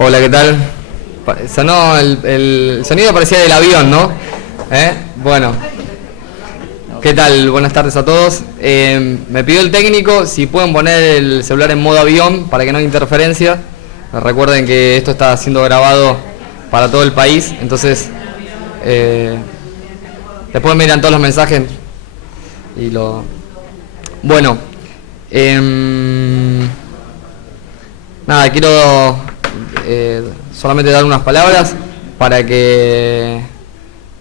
Hola, ¿qué tal? Sonó el sonido parecía del avión, ¿no? Bueno, ¿qué tal? Buenas tardes a todos. Me pidió el técnico si pueden poner el celular en modo avión para que no haya interferencia. Recuerden que esto está siendo grabado para todo el país, entonces después miran todos los mensajes y lo... Bueno, nada, quiero solamente dar unas palabras para que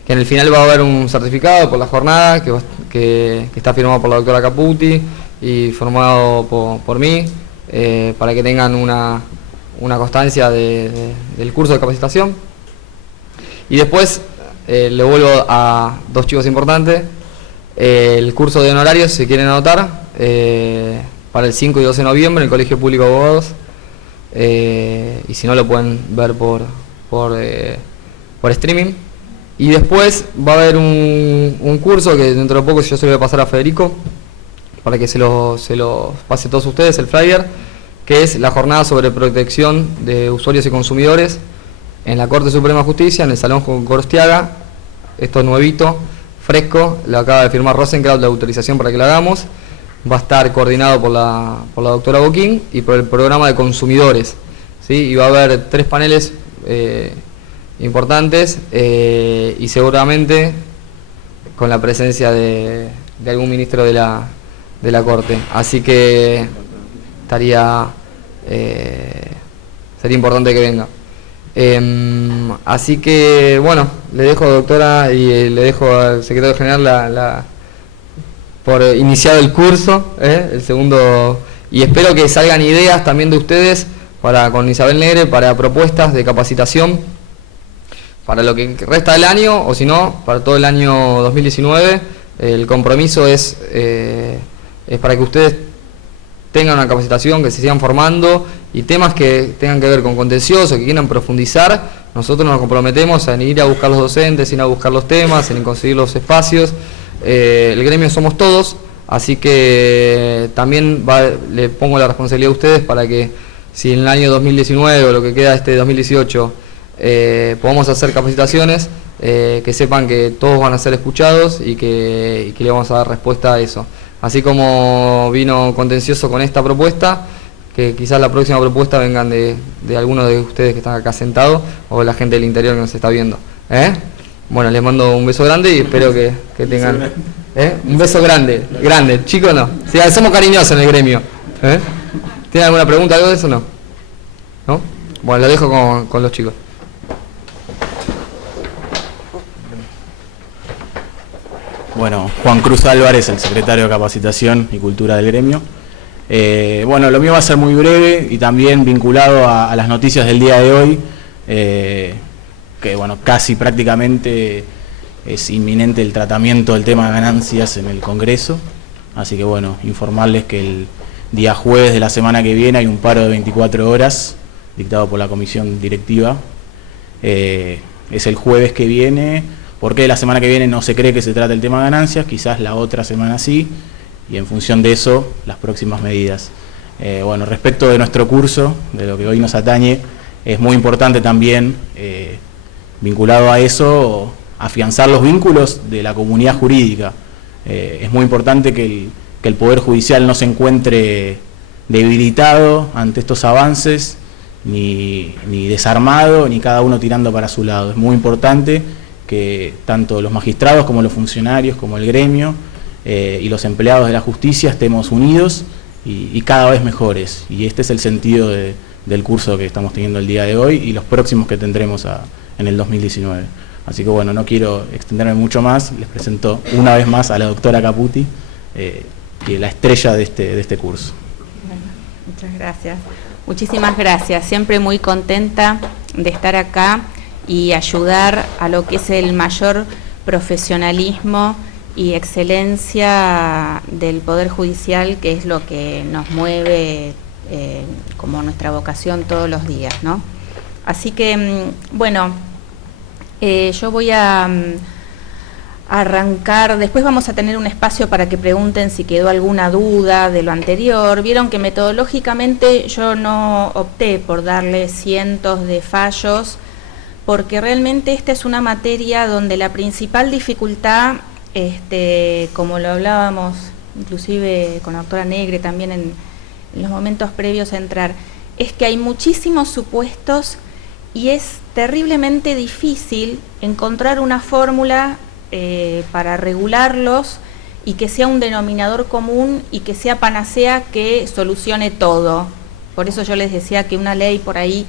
en el final va a haber un certificado por la jornada que está firmado por la doctora Caputi y formado por mí, para que tengan una constancia del curso de capacitación. Y después le vuelvo a dos chicos importantes. El curso de honorarios, si quieren anotar, para el 5 y 12 de noviembre en el Colegio Público de Abogados, y si no lo pueden ver por streaming. Y después va a haber un curso que dentro de poco yo se lo voy a pasar a Federico para que se lo pase a todos ustedes, el flyer, que es la jornada sobre protección de usuarios y consumidores en la Corte Suprema de Justicia, en el Salón Gorostiaga. Esto es nuevito, fresco, lo acaba de firmar Rosenkraut la autorización para que lo hagamos. Va a estar coordinado por la doctora Boquín y por el programa de consumidores, ¿sí? Y va a haber 3 paneles importantes, y seguramente con la presencia de algún ministro de la Corte. Así que sería importante que venga. Así que bueno, le dejo, doctora, y le dejo al secretario general por iniciado el curso, el segundo, y espero que salgan ideas también de ustedes con Isabel Negre para propuestas de capacitación para lo que resta del año, o si no, para todo el año 2019. El compromiso es para que ustedes tengan una capacitación, que se sigan formando, y temas que tengan que ver con contencioso, que quieran profundizar. Nosotros nos comprometemos en ir a buscar los docentes, en ir a buscar los temas, en conseguir los espacios. El gremio somos todos, así que también le pongo la responsabilidad a ustedes para que si en el año 2019 o lo que queda este 2018 podamos hacer capacitaciones, que sepan que todos van a ser escuchados y que le vamos a dar respuesta a eso. Así como vino contencioso con esta propuesta, que quizás la próxima propuesta vengan de algunos de ustedes que están acá sentados o la gente del interior que nos está viendo. Bueno, les mando un beso grande y espero que tengan un beso grande, chico no. Sí, somos cariñosos en el gremio. ¿Tienen alguna pregunta, algo de eso? ¿No? Bueno, lo dejo con los chicos. Bueno, Juan Cruz Álvarez, el secretario de Capacitación y Cultura del gremio. Bueno, lo mío va a ser muy breve y también vinculado a las noticias del día de hoy, que bueno, casi prácticamente es inminente el tratamiento del tema de ganancias en el Congreso. Así que bueno, informarles que el día jueves de la semana que viene hay un paro de 24 horas dictado por la comisión directiva. Es el jueves que viene. ¿Por qué la semana que viene no se cree que se trate el tema de ganancias? Quizás la otra semana sí, y en función de eso, las próximas medidas. Bueno, respecto de nuestro curso, de lo que hoy nos atañe, es muy importante también, vinculado a eso, afianzar los vínculos de la comunidad jurídica. Es muy importante que el Poder Judicial no se encuentre debilitado ante estos avances, ni desarmado, ni cada uno tirando para su lado. Es muy importante que tanto los magistrados como los funcionarios, como el gremio y los empleados de la justicia estemos unidos y cada vez mejores. Y este es el sentido del curso que estamos teniendo el día de hoy y los próximos que tendremos en el 2019. Así que bueno, no quiero extenderme mucho más, les presento una vez más a la doctora Caputi, que es la estrella de este curso. Bueno, muchas gracias. Muchísimas gracias, siempre muy contenta de estar acá y ayudar a lo que es el mayor profesionalismo y excelencia del Poder Judicial, que es lo que nos mueve como nuestra vocación todos los días, ¿no? Así que, bueno, yo voy a arrancar, después vamos a tener un espacio para que pregunten si quedó alguna duda de lo anterior. Vieron que metodológicamente yo no opté por darle cientos de fallos, porque realmente esta es una materia donde la principal dificultad, como lo hablábamos inclusive con la doctora Negre también en los momentos previos a entrar, es que hay muchísimos supuestos y es terriblemente difícil encontrar una fórmula para regularlos y que sea un denominador común y que sea panacea que solucione todo. Por eso yo les decía que una ley por ahí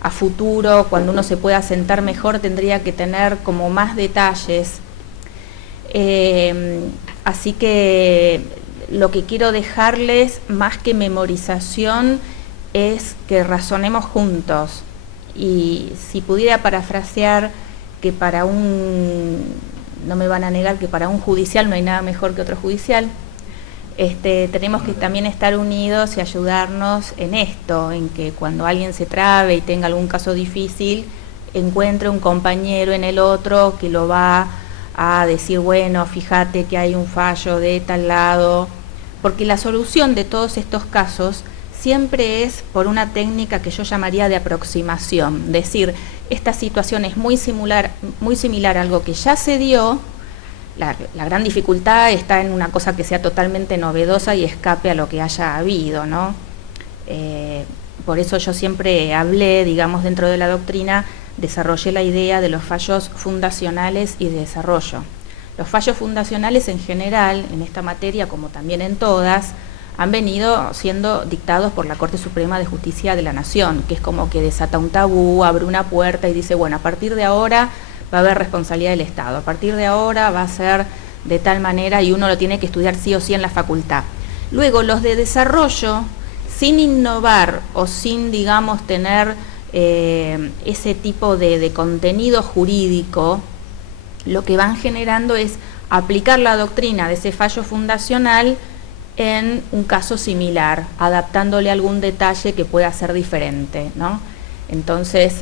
a futuro, cuando uno se pueda sentar mejor, tendría que tener como más detalles. Así que lo que quiero dejarles, más que memorización, es que razonemos juntos. Y si pudiera parafrasear que para no me van a negar que para un judicial no hay nada mejor que otro judicial, tenemos que también estar unidos y ayudarnos en esto, en que cuando alguien se trabe y tenga algún caso difícil, encuentre un compañero en el otro que lo va a decir, bueno, fíjate que hay un fallo de tal lado, porque la solución de todos estos casos siempre es por una técnica que yo llamaría de aproximación, decir, esta situación es muy similar a algo que ya se dio. La gran dificultad está en una cosa que sea totalmente novedosa y escape a lo que haya habido, ¿no? Por eso yo siempre hablé, digamos, dentro de la doctrina, desarrollé la idea de los fallos fundacionales y de desarrollo. Los fallos fundacionales en general, en esta materia como también en todas, han venido siendo dictados por la Corte Suprema de Justicia de la Nación, que es como que desata un tabú, abre una puerta y dice, bueno, a partir de ahora va a haber responsabilidad del Estado, a partir de ahora va a ser de tal manera y uno lo tiene que estudiar sí o sí en la facultad. Luego, los de desarrollo, sin innovar o sin, digamos, tener ese tipo de contenido jurídico, lo que van generando es aplicar la doctrina de ese fallo fundacional en un caso similar, adaptándole algún detalle que pueda ser diferente, ¿no? Entonces,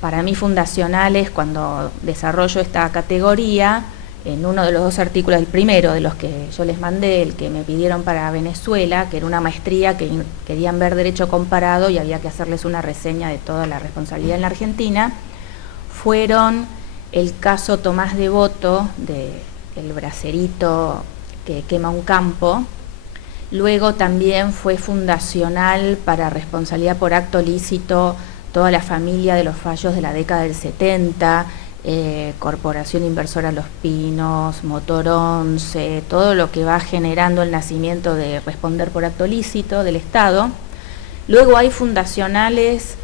para mí fundacionales, cuando desarrollo esta categoría, en uno de los dos artículos, el primero de los que yo les mandé, el que me pidieron para Venezuela, que era una maestría que querían ver derecho comparado y había que hacerles una reseña de toda la responsabilidad en la Argentina, fueron el caso Tomás Devoto, del bracerito que quema un campo. Luego también fue fundacional para responsabilidad por acto lícito toda la familia de los fallos de la década del 70, Corporación Inversora Los Pinos, Motor 11, todo lo que va generando el nacimiento de responder por acto lícito del Estado. Luego hay fundacionales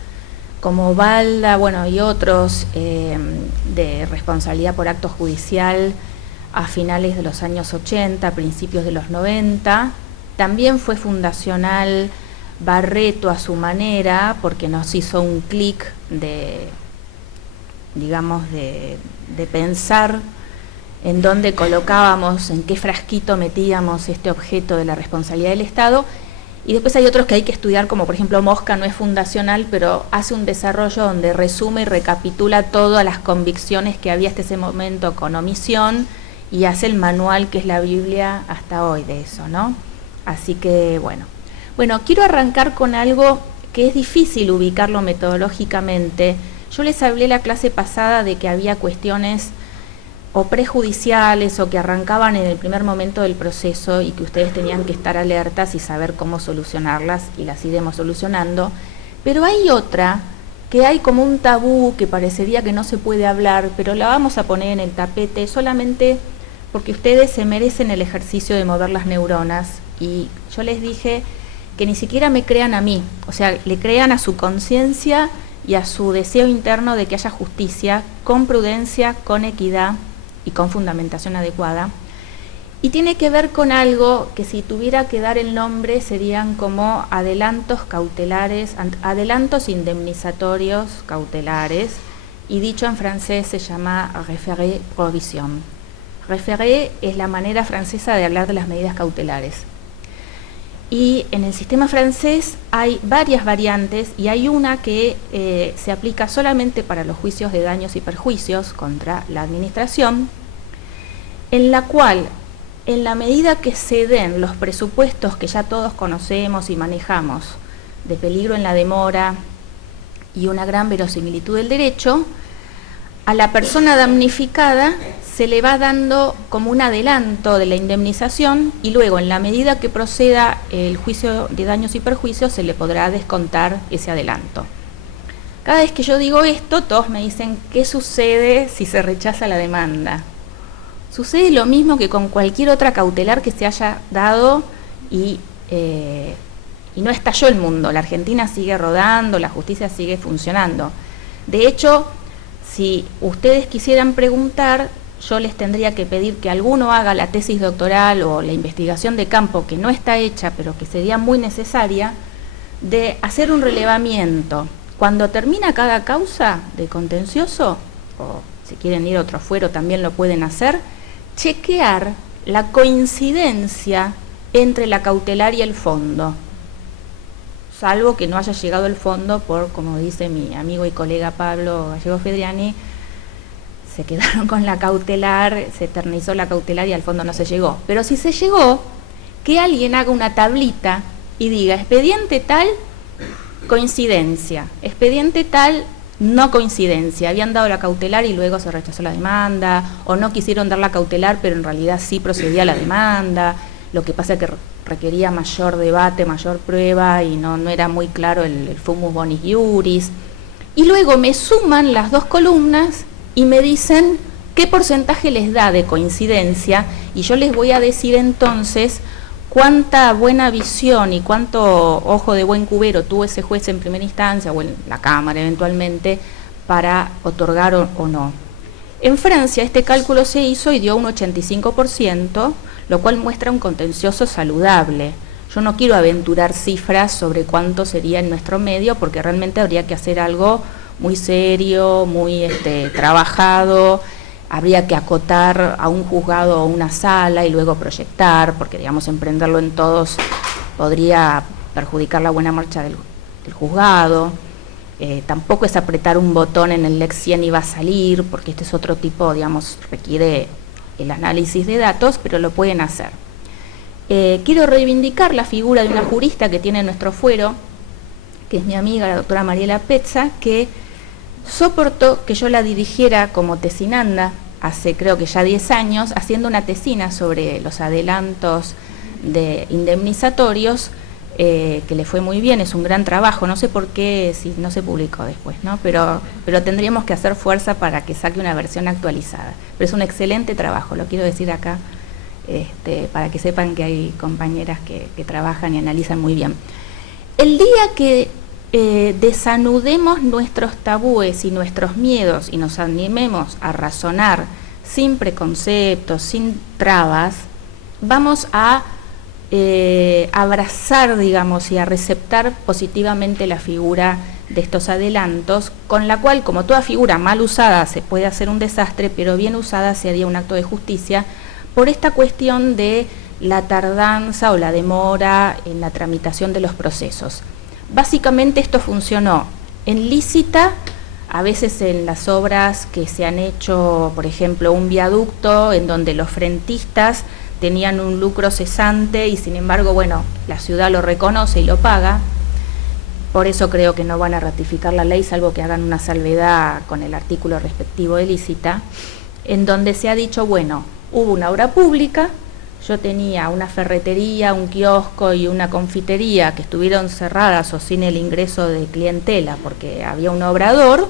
como Balda, bueno, y otros de responsabilidad por acto judicial a finales de los años 80, principios de los 90. También fue fundacional Barreto a su manera, porque nos hizo un clic de pensar en dónde colocábamos, en qué frasquito metíamos este objeto de la responsabilidad del Estado. Y después hay otros que hay que estudiar, como por ejemplo Mosca no es fundacional, pero hace un desarrollo donde resume y recapitula todas las convicciones que había hasta ese momento con omisión y hace el manual que es la Biblia hasta hoy de eso, ¿no? Así que, bueno, quiero arrancar con algo que es difícil ubicarlo metodológicamente. Yo les hablé la clase pasada de que había cuestiones o prejudiciales o que arrancaban en el primer momento del proceso y que ustedes tenían que estar alertas y saber cómo solucionarlas, y las iremos solucionando. Pero hay otra que hay como un tabú que parecería que no se puede hablar, pero la vamos a poner en el tapete solamente porque ustedes se merecen el ejercicio de mover las neuronas. Y yo les dije que ni siquiera me crean a mí, o sea, le crean a su conciencia y a su deseo interno de que haya justicia, con prudencia, con equidad y con fundamentación adecuada. Y tiene que ver con algo que, si tuviera que dar el nombre, serían como adelantos cautelares, adelantos indemnizatorios cautelares, y dicho en francés se llama référé provision. Référé es la manera francesa de hablar de las medidas cautelares. Y en el sistema francés hay varias variantes, y hay una que se aplica solamente para los juicios de daños y perjuicios contra la administración, en la cual, en la medida que se den los presupuestos que ya todos conocemos y manejamos, de peligro en la demora y una gran verosimilitud del derecho, a la persona damnificada se le va dando como un adelanto de la indemnización y luego, en la medida que proceda el juicio de daños y perjuicios, se le podrá descontar ese adelanto. Cada vez que yo digo esto, todos me dicen, ¿qué sucede si se rechaza la demanda? Sucede lo mismo que con cualquier otra cautelar que se haya dado y no estalló el mundo. La Argentina sigue rodando, la justicia sigue funcionando. De hecho, si ustedes quisieran preguntar, yo les tendría que pedir que alguno haga la tesis doctoral o la investigación de campo, que no está hecha, pero que sería muy necesaria, de hacer un relevamiento. Cuando termina cada causa de contencioso, o si quieren ir a otro fuero también lo pueden hacer, chequear la coincidencia entre la cautelar y el fondo, salvo que no haya llegado el fondo por, como dice mi amigo y colega Pablo Gallego Fedriani, se quedaron con la cautelar, se eternizó la cautelar y al fondo no se llegó. Pero si se llegó, que alguien haga una tablita y diga, expediente tal, coincidencia, expediente tal, no coincidencia, habían dado la cautelar y luego se rechazó la demanda, o no quisieron dar la cautelar pero en realidad sí procedía la demanda, lo que pasa es que requería mayor debate, mayor prueba y no era muy claro el fumus bonis iuris. Y luego me suman las dos columnas y me dicen qué porcentaje les da de coincidencia y yo les voy a decir entonces cuánta buena visión y cuánto ojo de buen cubero tuvo ese juez en primera instancia o en la Cámara eventualmente para otorgar o no. En Francia este cálculo se hizo y dio un 85%, lo cual muestra un contencioso saludable. Yo no quiero aventurar cifras sobre cuánto sería en nuestro medio porque realmente habría que hacer algo muy serio, muy trabajado. Habría que acotar a un juzgado o una sala y luego proyectar, porque digamos emprenderlo en todos podría perjudicar la buena marcha del juzgado. Tampoco es apretar un botón en el Lex 100 y va a salir, porque este es otro tipo, digamos, requiere el análisis de datos, pero lo pueden hacer. Quiero reivindicar la figura de una jurista que tiene nuestro fuero, que es mi amiga, la doctora Mariela Pezza, que soportó que yo la dirigiera como tesinanda hace creo que ya 10 años, haciendo una tesina sobre los adelantos de indemnizatorios, que le fue muy bien, es un gran trabajo, no sé por qué si no se publicó después, ¿no? Pero tendríamos que hacer fuerza para que saque una versión actualizada. Pero es un excelente trabajo, lo quiero decir acá, para que sepan que hay compañeras que trabajan y analizan muy bien. El día que desanudemos nuestros tabúes y nuestros miedos y nos animemos a razonar sin preconceptos, sin trabas, vamos a abrazar, digamos, y a receptar positivamente la figura de estos adelantos, con la cual, como toda figura mal usada se puede hacer un desastre, pero bien usada se haría un acto de justicia, por esta cuestión de la tardanza o la demora en la tramitación de los procesos. Básicamente esto funcionó en lícita, a veces en las obras que se han hecho, por ejemplo, un viaducto en donde los frentistas tenían un lucro cesante y sin embargo, bueno, la ciudad lo reconoce y lo paga. Por eso creo que no van a ratificar la ley, salvo que hagan una salvedad con el artículo respectivo de lícita, en donde se ha dicho, bueno, hubo una obra pública, yo tenía una ferretería, un kiosco y una confitería que estuvieron cerradas o sin el ingreso de clientela porque había un obrador,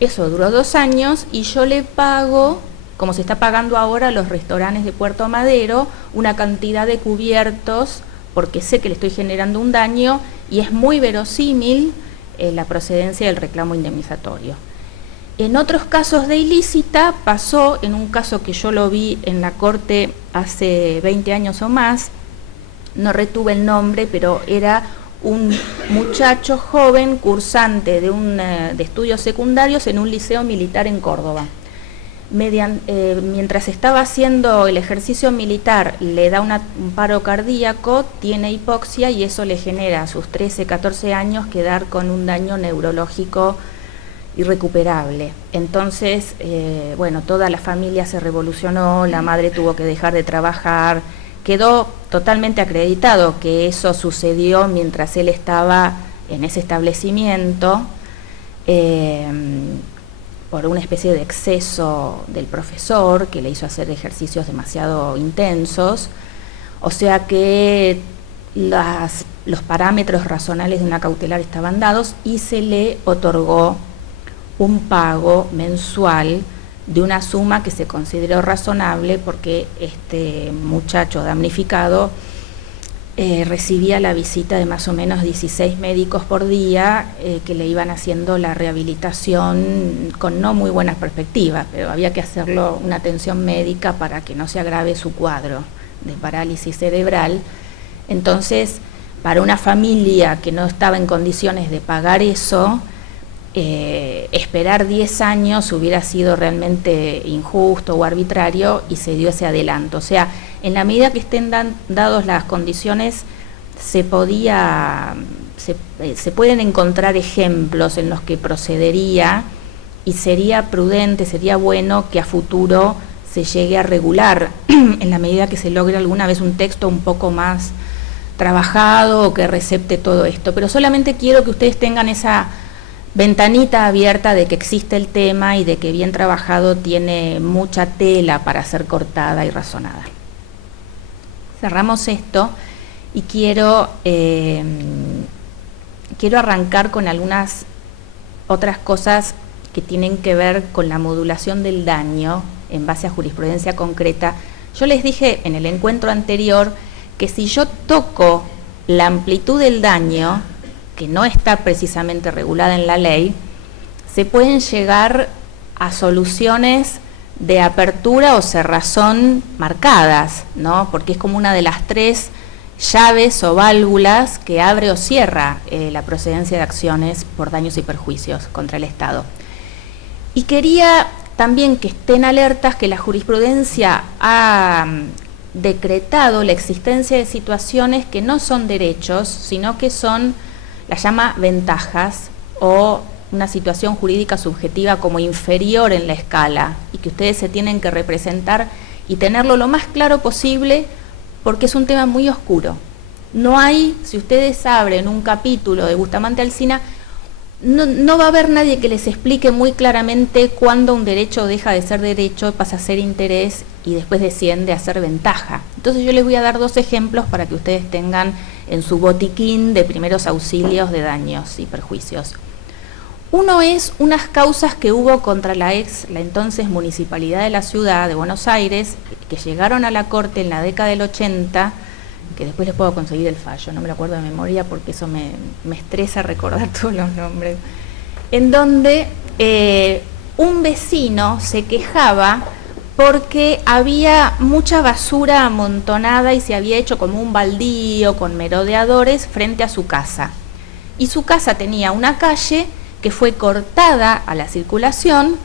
eso duró 2 años y yo le pago, como se está pagando ahora a los restaurantes de Puerto Madero, una cantidad de cubiertos porque sé que le estoy generando un daño y es muy verosímil la procedencia del reclamo indemnizatorio. En otros casos de ilícita pasó, en un caso que yo lo vi en la corte hace 20 años o más, no retuve el nombre, pero era un muchacho joven cursante de estudios secundarios en un liceo militar en Córdoba. Mientras estaba haciendo el ejercicio militar le da un paro cardíaco, tiene hipoxia y eso le genera a sus 13, 14 años quedar con un daño neurológico irrecuperable. Entonces, bueno, toda la familia se revolucionó, la madre tuvo que dejar de trabajar, quedó totalmente acreditado que eso sucedió mientras él estaba en ese establecimiento, por una especie de exceso del profesor que le hizo hacer ejercicios demasiado intensos, o sea que los parámetros razonables de una cautelar estaban dados y se le otorgó un pago mensual de una suma que se consideró razonable porque este muchacho damnificado recibía la visita de más o menos 16 médicos por día que le iban haciendo la rehabilitación con no muy buenas perspectivas, pero había que hacerlo una atención médica para que no se agrave su cuadro de parálisis cerebral. Entonces, para una familia que no estaba en condiciones de pagar eso, esperar 10 años hubiera sido realmente injusto o arbitrario y se dio ese adelanto. O sea, en la medida que estén dadas las condiciones, se pueden encontrar ejemplos en los que procedería y sería prudente, sería bueno que a futuro se llegue a regular en la medida que se logre alguna vez un texto un poco más trabajado o que recepte todo esto. Pero solamente quiero que ustedes tengan esa ventanita abierta de que existe el tema y de que bien trabajado tiene mucha tela para ser cortada y razonada. Cerramos esto y quiero arrancar con algunas otras cosas que tienen que ver con la modulación del daño en base a jurisprudencia concreta. Yo les dije en el encuentro anterior que si yo toco la amplitud del daño, que no está precisamente regulada en la ley, se pueden llegar a soluciones de apertura o cerrazón marcadas, ¿no? Porque es como una de las 3 llaves o válvulas que abre o cierra la procedencia de acciones por daños y perjuicios contra el Estado. Y quería también que estén alertas que la jurisprudencia ha decretado la existencia de situaciones que no son derechos, sino que son, las llama ventajas o una situación jurídica subjetiva como inferior en la escala y que ustedes se tienen que representar y tenerlo lo más claro posible porque es un tema muy oscuro. No hay, si ustedes abren un capítulo de Bustamante Alsina, no va a haber nadie que les explique muy claramente cuándo un derecho deja de ser derecho, pasa a ser interés y después desciende a ser ventaja. Entonces yo les voy a dar 2 ejemplos para que ustedes tengan en su botiquín de primeros auxilios de daños y perjuicios. Uno es unas causas que hubo contra la entonces Municipalidad de la Ciudad de Buenos Aires, que llegaron a la Corte en la década del 80, que después les puedo conseguir el fallo, no me lo acuerdo de memoria porque eso me estresa recordar todos los nombres, en donde un vecino se quejaba porque había mucha basura amontonada y se había hecho como un baldío con merodeadores frente a su casa. Y su casa tenía una calle que fue cortada a la circulación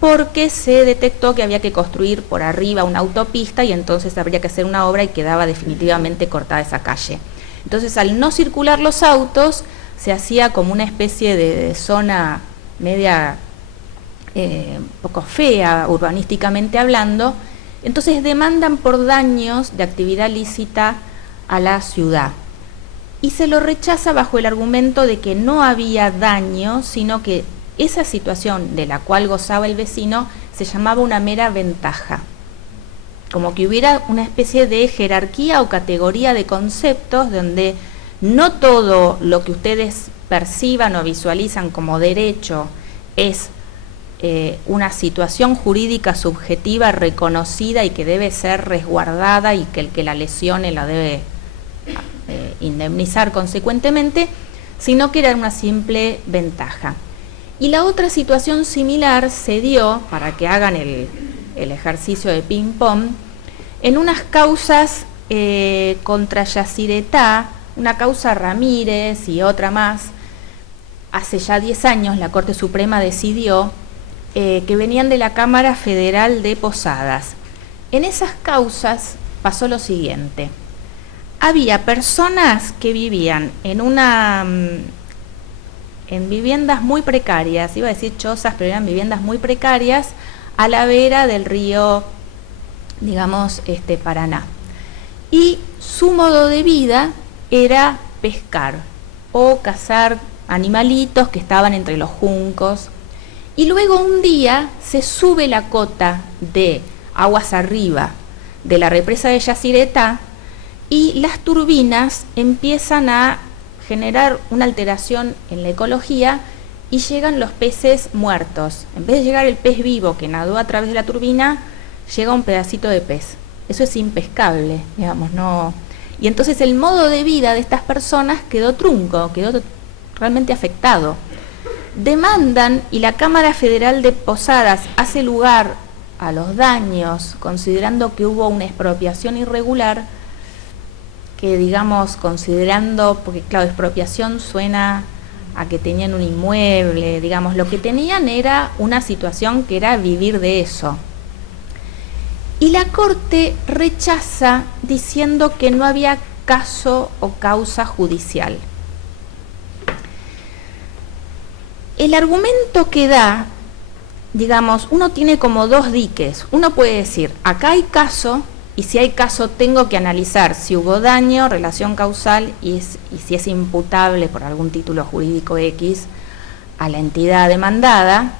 porque se detectó que había que construir por arriba una autopista y entonces habría que hacer una obra y quedaba definitivamente cortada esa calle. Entonces, al no circular los autos, se hacía como una especie de zona media poco fea, urbanísticamente hablando. Entonces demandan por daños de actividad lícita a la ciudad. Y se lo rechaza bajo el argumento de que no había daño, sino que esa situación de la cual gozaba el vecino se llamaba una mera ventaja. Como que hubiera una especie de jerarquía o categoría de conceptos donde no todo lo que ustedes perciban o visualizan como derecho es una situación jurídica subjetiva reconocida y que debe ser resguardada y que el que la lesione la debe indemnizar consecuentemente, sino que era una simple ventaja. Y la otra situación similar se dio, para que hagan el ejercicio de ping-pong, en unas causas contra Yacyretá, una causa Ramírez y otra más. Hace ya 10 años la Corte Suprema decidió que venían de la Cámara Federal de Posadas. En esas causas pasó lo siguiente. Había personas que vivían en en viviendas muy precarias, iba a decir chozas, pero eran viviendas muy precarias, a la vera del río, digamos, Paraná. Y su modo de vida era pescar o cazar animalitos que estaban entre los juncos. Y luego un día se sube la cota de aguas arriba de la represa de Yacyretá y las turbinas empiezan a generar una alteración en la ecología y llegan los peces muertos. En vez de llegar el pez vivo que nadó a través de la turbina, llega un pedacito de pez. Eso es impescable, digamos, no. Y entonces el modo de vida de estas personas quedó trunco, quedó realmente afectado. Demandan y la Cámara Federal de Posadas hace lugar a los daños, considerando que hubo una expropiación irregular, que digamos, considerando, porque claro, expropiación suena a que tenían un inmueble, digamos, lo que tenían era una situación que era vivir de eso. Y la Corte rechaza diciendo que no había caso o causa judicial. El argumento que da, digamos, uno tiene como dos diques. Uno puede decir, acá hay caso, y si hay caso tengo que analizar si hubo daño, relación causal, y si es imputable por algún título jurídico X a la entidad demandada.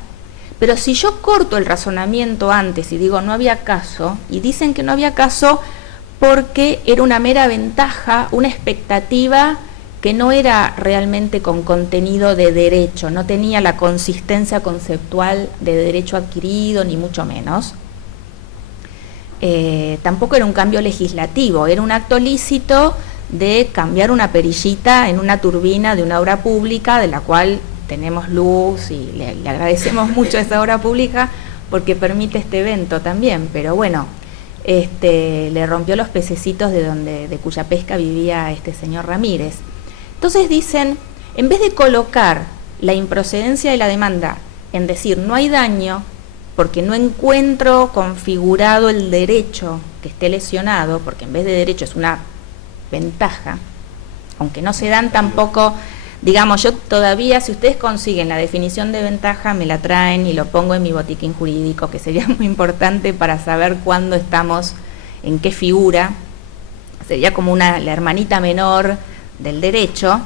Pero si yo corto el razonamiento antes y digo no había caso, y dicen que no había caso porque era una mera ventaja, una expectativa que no era realmente con contenido de derecho, no tenía la consistencia conceptual de derecho adquirido, ni mucho menos. Tampoco era un cambio legislativo, era un acto lícito de cambiar una perillita en una turbina de una obra pública, de la cual tenemos luz y le agradecemos mucho a esa obra pública porque permite este evento también, pero bueno, le rompió los pececitos de cuya pesca vivía este señor Ramírez. Entonces dicen, en vez de colocar la improcedencia de la demanda en decir no hay daño, porque no encuentro configurado el derecho que esté lesionado, porque en vez de derecho es una ventaja, aunque no se dan tampoco, digamos, yo todavía, si ustedes consiguen la definición de ventaja, me la traen y lo pongo en mi botiquín jurídico, que sería muy importante para saber cuándo estamos, en qué figura, sería como la hermanita menor del derecho,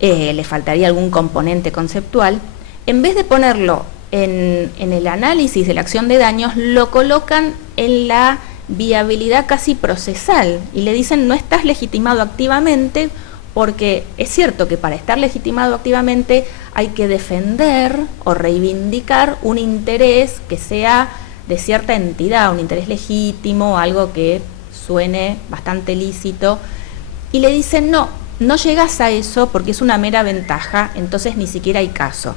le faltaría algún componente conceptual. En vez de ponerlo en el análisis de la acción de daños, lo colocan en la viabilidad casi procesal y le dicen no estás legitimado activamente, porque es cierto que para estar legitimado activamente hay que defender o reivindicar un interés que sea de cierta entidad, un interés legítimo, algo que suene bastante lícito, y le dicen no llegas a eso porque es una mera ventaja, entonces ni siquiera hay caso.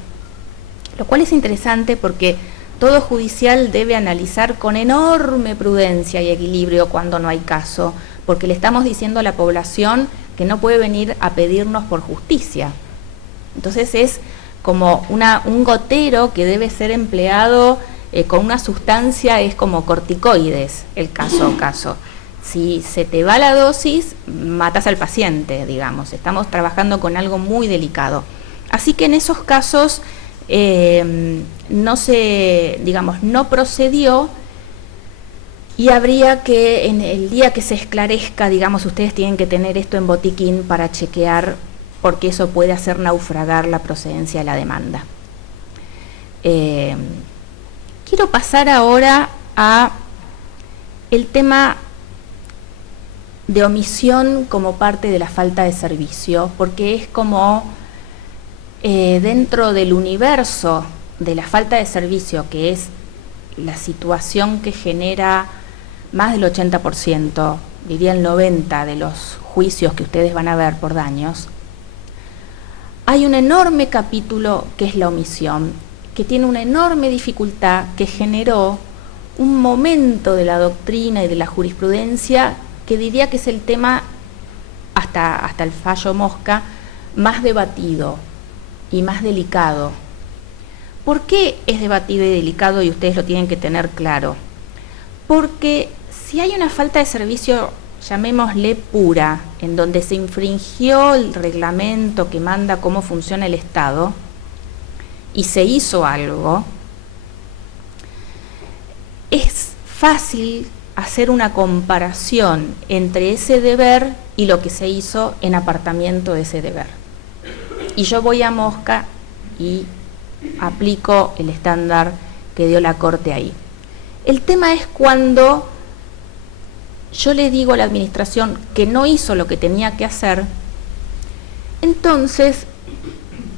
Lo cual es interesante porque todo judicial debe analizar con enorme prudencia y equilibrio cuando no hay caso, porque le estamos diciendo a la población que no puede venir a pedirnos por justicia. Entonces es como un gotero que debe ser empleado con una sustancia, es como corticoides, el caso a caso. Si se te va la dosis, matas al paciente, digamos. Estamos trabajando con algo muy delicado. Así que en esos casos no procedió, y habría que, en el día que se esclarezca, digamos, ustedes tienen que tener esto en botiquín para chequear, porque eso puede hacer naufragar la procedencia de la demanda. Quiero pasar ahora a el tema de omisión como parte de la falta de servicio, porque es como dentro del universo de la falta de servicio, que es la situación que genera más del 80%, diría el 90% de los juicios que ustedes van a ver por daños, hay un enorme capítulo que es la omisión, que tiene una enorme dificultad, que generó un momento de la doctrina y de la jurisprudencia que diría que es el tema, hasta el fallo Mosca, más debatido y más delicado. ¿Por qué es debatido y delicado? Y ustedes lo tienen que tener claro. Porque si hay una falta de servicio, llamémosle pura, en donde se infringió el reglamento que manda cómo funciona el Estado, y se hizo algo, es fácil hacer una comparación entre ese deber y lo que se hizo en apartamiento de ese deber. Y yo voy a Mosca y aplico el estándar que dio la Corte ahí. El tema es cuando yo le digo a la administración que no hizo lo que tenía que hacer, entonces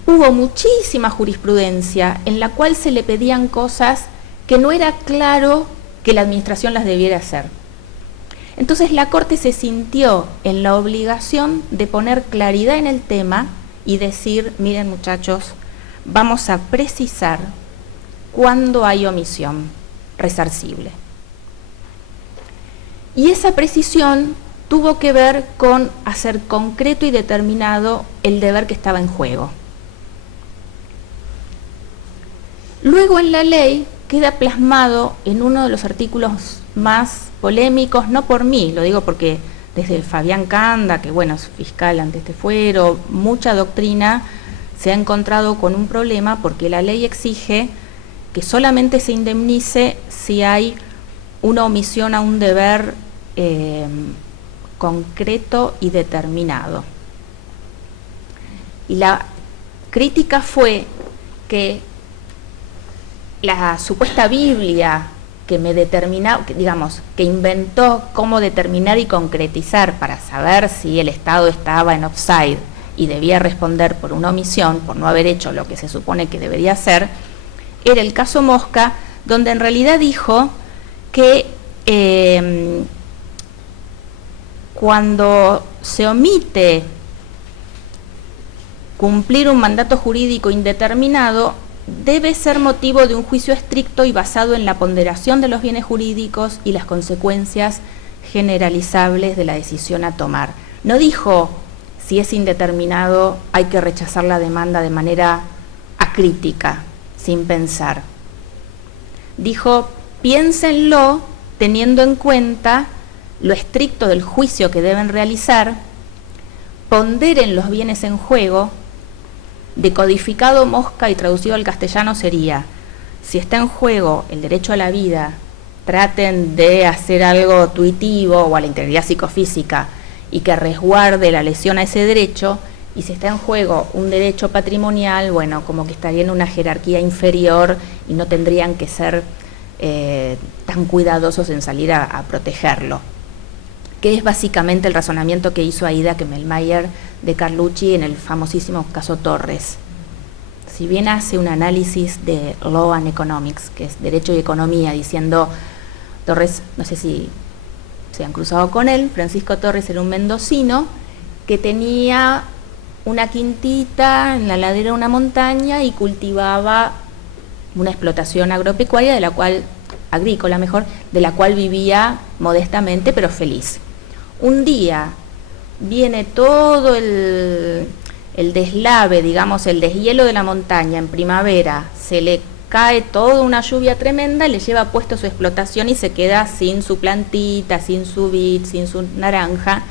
hubo muchísima jurisprudencia en la cual se le pedían cosas que no era claro que la administración las debiera hacer. Entonces la Corte se sintió en la obligación de poner claridad en el tema y decir, miren muchachos, vamos a precisar cuándo hay omisión resarcible. Y esa precisión tuvo que ver con hacer concreto y determinado el deber que estaba en juego. Luego en la ley queda plasmado en uno de los artículos más polémicos, no por mí, lo digo porque desde Fabián Canda, que bueno, es fiscal ante este fuero, mucha doctrina se ha encontrado con un problema porque la ley exige que solamente se indemnice si hay una omisión a un deber concreto y determinado. Y la crítica fue que la supuesta Biblia que me determinaba, que inventó cómo determinar y concretizar para saber si el Estado estaba en offside y debía responder por una omisión, por no haber hecho lo que se supone que debería hacer, era el caso Mosca, donde en realidad dijo que cuando se omite cumplir un mandato jurídico indeterminado, debe ser motivo de un juicio estricto y basado en la ponderación de los bienes jurídicos y las consecuencias generalizables de la decisión a tomar. No dijo, si es indeterminado, hay que rechazar la demanda de manera acrítica, sin pensar. Dijo, piénsenlo teniendo en cuenta lo estricto del juicio que deben realizar, ponderen los bienes en juego. Decodificado Mosca y traducido al castellano sería, si está en juego el derecho a la vida, traten de hacer algo tuitivo o a la integridad psicofísica y que resguarde la lesión a ese derecho, y si está en juego un derecho patrimonial, bueno, como que estaría en una jerarquía inferior y no tendrían que ser tan cuidadosos en salir a protegerlo. Que es básicamente el razonamiento que hizo Aida Kemmelmayer de Carlucci en el famosísimo caso Torres. Si bien hace un análisis de Law and Economics, que es Derecho y Economía, diciendo, Torres, no sé si se han cruzado con él, Francisco Torres era un mendocino que tenía una quintita en la ladera de una montaña y cultivaba una explotación agropecuaria agrícola, de la cual vivía modestamente pero feliz. Un día viene todo el deslave, el deshielo de la montaña en primavera, se le cae toda una lluvia tremenda, le lleva puesto su explotación y se queda sin su plantita, sin su vid, sin su naranja,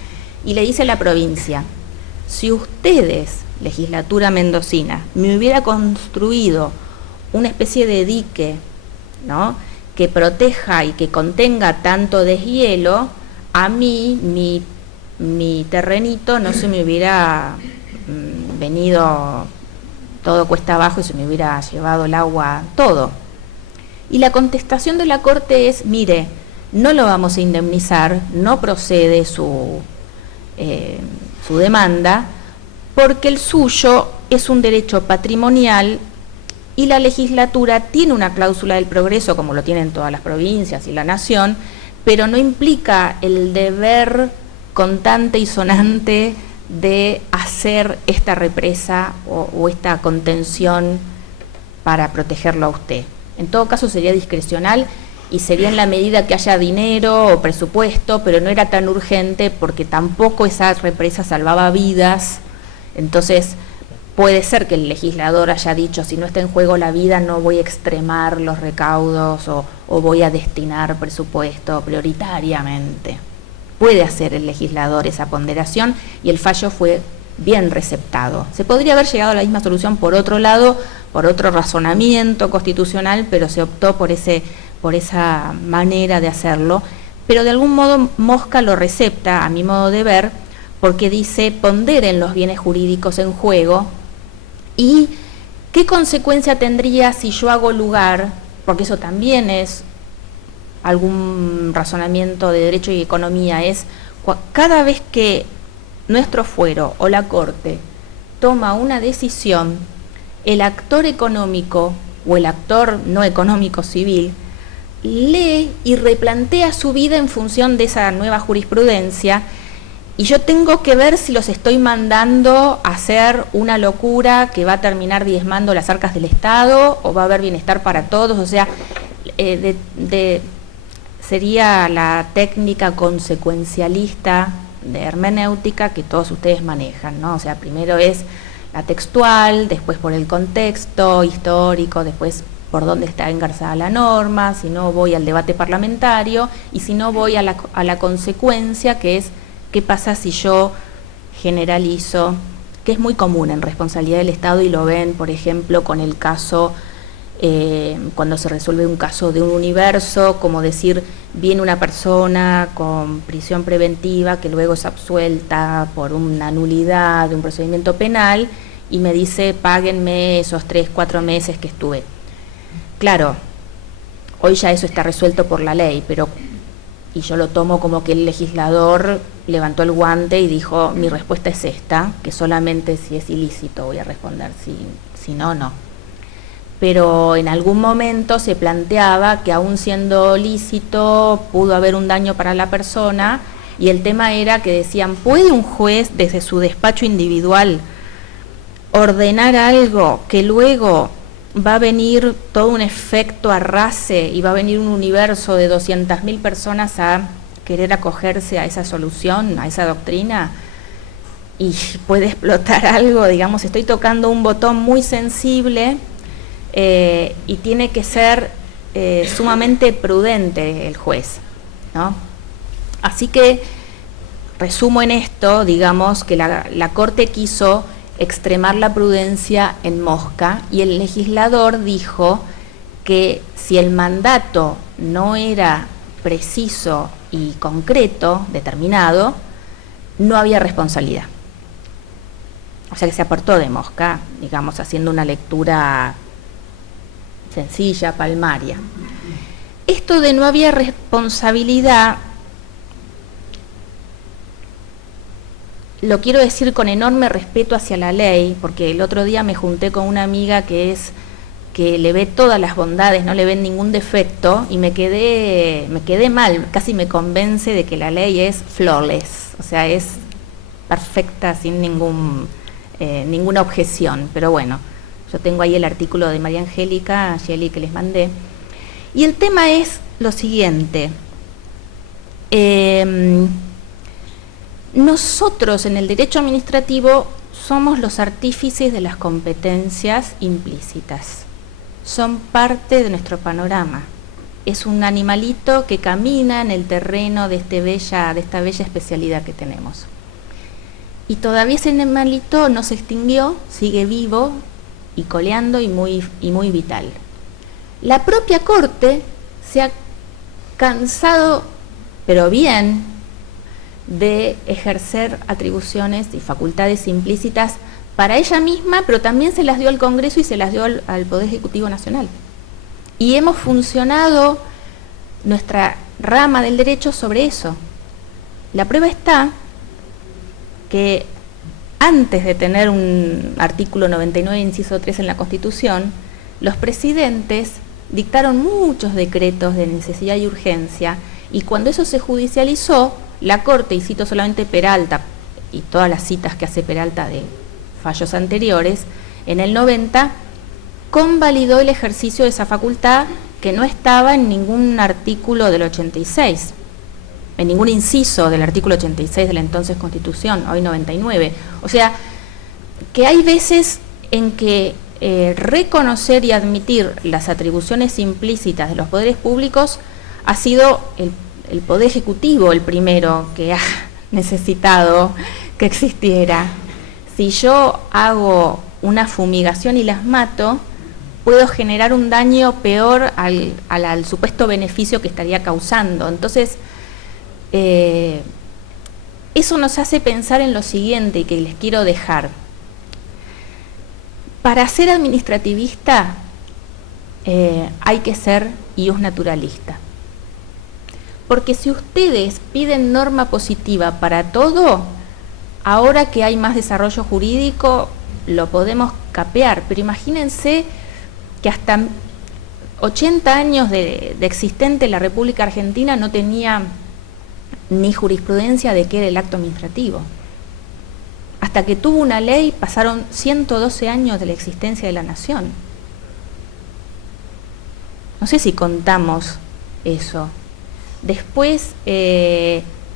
y le dice a la provincia, si ustedes, legislatura mendocina, me hubiera construido una especie de dique, ¿no?, que proteja y que contenga tanto deshielo, a mí, mi terrenito no se me hubiera venido todo cuesta abajo y se me hubiera llevado el agua todo. Y la contestación de la Corte es, mire, no lo vamos a indemnizar, no procede su demanda, porque el suyo es un derecho patrimonial y la legislatura tiene una cláusula del progreso, como lo tienen todas las provincias y la nación, pero no implica el deber constante y sonante de hacer esta represa o esta contención para protegerlo a usted. En todo caso sería discrecional y sería en la medida que haya dinero o presupuesto, pero no era tan urgente porque tampoco esa represa salvaba vidas. Entonces puede ser que el legislador haya dicho, si no está en juego la vida, no voy a extremar los recaudos o voy a destinar presupuesto prioritariamente. Puede hacer el legislador esa ponderación y el fallo fue bien receptado. Se podría haber llegado a la misma solución por otro lado, por otro razonamiento constitucional, pero se optó por esa manera de hacerlo. Pero de algún modo Mosca lo recepta, a mi modo de ver, porque dice: ponderen los bienes jurídicos en juego y qué consecuencia tendría si yo hago lugar, porque eso también es algún razonamiento de derecho y economía, es cada vez que nuestro fuero o la Corte toma una decisión, el actor económico o el actor no económico civil lee y replantea su vida en función de esa nueva jurisprudencia, y yo tengo que ver si los estoy mandando a hacer una locura que va a terminar diezmando las arcas del Estado o va a haber bienestar para todos. O sea, sería la técnica consecuencialista de hermenéutica que todos ustedes manejan, ¿no? O sea, primero es la textual, después por el contexto histórico, después por dónde está engarzada la norma, si no voy al debate parlamentario, y si no voy a la consecuencia, que es qué pasa si yo generalizo, que es muy común en responsabilidad del Estado, y lo ven, por ejemplo, con el caso, cuando se resuelve un caso de un universo, como decir, viene una persona con prisión preventiva que luego es absuelta por una nulidad de un procedimiento penal y me dice: páguenme esos 3, 4 meses que estuve. Claro, hoy ya eso está resuelto por la ley, y yo lo tomo como que el legislador levantó el guante y dijo: mi respuesta es esta, que solamente si es ilícito voy a responder, si no, no. Pero en algún momento se planteaba que aún siendo lícito pudo haber un daño para la persona, y el tema era que decían: ¿puede un juez desde su despacho individual ordenar algo que luego va a venir todo un efecto arrase y va a venir un universo de 200.000 personas a querer acogerse a esa solución, a esa doctrina? Y puede explotar algo, digamos, estoy tocando un botón muy sensible, y tiene que ser sumamente prudente el juez, ¿no? Así que resumo en esto, digamos, que la Corte quiso extremar la prudencia en Mosca, y el legislador dijo que si el mandato no era preciso y concreto, determinado, no había responsabilidad. O sea que se apartó de Mosca, digamos, haciendo una lectura sencilla, palmaria. Esto de no había responsabilidad lo quiero decir con enorme respeto hacia la ley, porque el otro día me junté con una amiga que le ve todas las bondades, no le ven ningún defecto, y me quedé mal, casi me convence de que la ley es flawless, o sea, es perfecta sin ninguna objeción. Pero bueno, yo tengo ahí el artículo de María Angélica Shelly que les mandé, y el tema es lo siguiente. Nosotros en el derecho administrativo somos los artífices de las competencias implícitas, son parte de nuestro panorama. Es un animalito que camina en el terreno de esta bella especialidad que tenemos. Y todavía ese animalito no se extinguió, sigue vivo y coleando y muy vital. La propia Corte se ha cansado, pero bien, de ejercer atribuciones y facultades implícitas para ella misma, pero también se las dio al Congreso y se las dio al Poder Ejecutivo Nacional. Y hemos funcionado nuestra rama del derecho sobre eso. La prueba está que antes de tener un artículo 99, inciso 3 en la Constitución, los presidentes dictaron muchos decretos de necesidad y urgencia, y cuando eso se judicializó, la Corte, y cito solamente Peralta y todas las citas que hace Peralta de fallos anteriores, en el 90 convalidó el ejercicio de esa facultad que no estaba en ningún artículo del 86, en ningún inciso del artículo 86 de la entonces Constitución, hoy 99. O sea, que hay veces en que reconocer y admitir las atribuciones implícitas de los poderes públicos ha sido el Poder Ejecutivo el primero que ha necesitado que existiera. si yo hago una fumigación y las mato, puedo generar un daño peor al supuesto beneficio que estaría causando. Entonces, eso nos hace pensar en lo siguiente y que les quiero dejar. Para ser administrativista hay que ser ius naturalista. Porque si ustedes piden norma positiva para todo, ahora que hay más desarrollo jurídico, lo podemos capear, pero imagínense que hasta 80 años de existente la República Argentina no tenía ni jurisprudencia de qué era el acto administrativo. Hasta que tuvo una ley pasaron 112 años de la existencia de la nación. No sé si contamos eso. Después,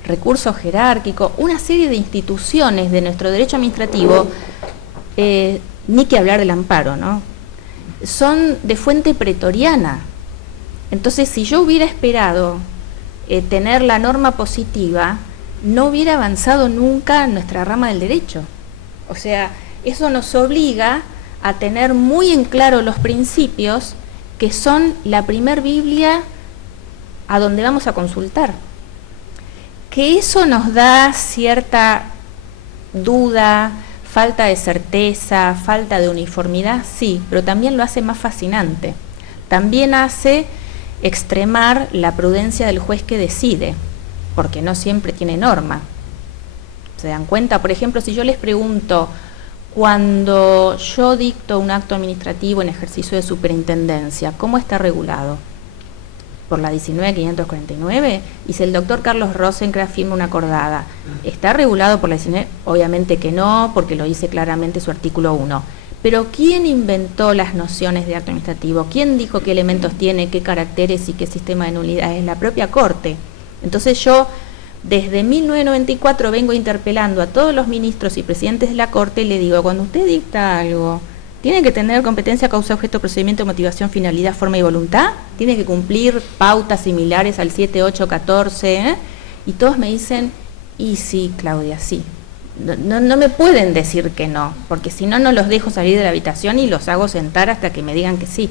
recurso jerárquico, una serie de instituciones de nuestro derecho administrativo, ni que hablar del amparo, ¿no? Son de fuente pretoriana. Entonces, si yo hubiera esperado tener la norma positiva, no hubiera avanzado nunca en nuestra rama del derecho. O sea, eso nos obliga a tener muy en claro los principios que son la primer Biblia a donde vamos a consultar. Que eso nos da cierta duda, falta de certeza, falta de uniformidad, sí, pero también lo hace más fascinante. También hace extremar la prudencia del juez que decide, porque no siempre tiene norma. ¿Se dan cuenta? Por ejemplo, si yo les pregunto, cuando yo dicto un acto administrativo en ejercicio de superintendencia, ¿cómo está regulado? Por la 19.549, y si el doctor Carlos Rosencraft firma una acordada, ¿está regulado por la 19? Obviamente que no, porque lo dice claramente su artículo 1. Pero ¿quién inventó las nociones de acto administrativo? ¿Quién dijo qué elementos tiene, qué caracteres y qué sistema de nulidades? La propia Corte. Entonces yo, desde 1994, vengo interpelando a todos los ministros y presidentes de la Corte y le digo, cuando usted dicta algo, ¿tiene que tener competencia, causa, objeto, procedimiento, motivación, finalidad, forma y voluntad? ¿Tiene que cumplir pautas similares al 7, 8, 14? Y todos me dicen, y sí, Claudia, sí. No me pueden decir que no, porque si no, no los dejo salir de la habitación y los hago sentar hasta que me digan que sí.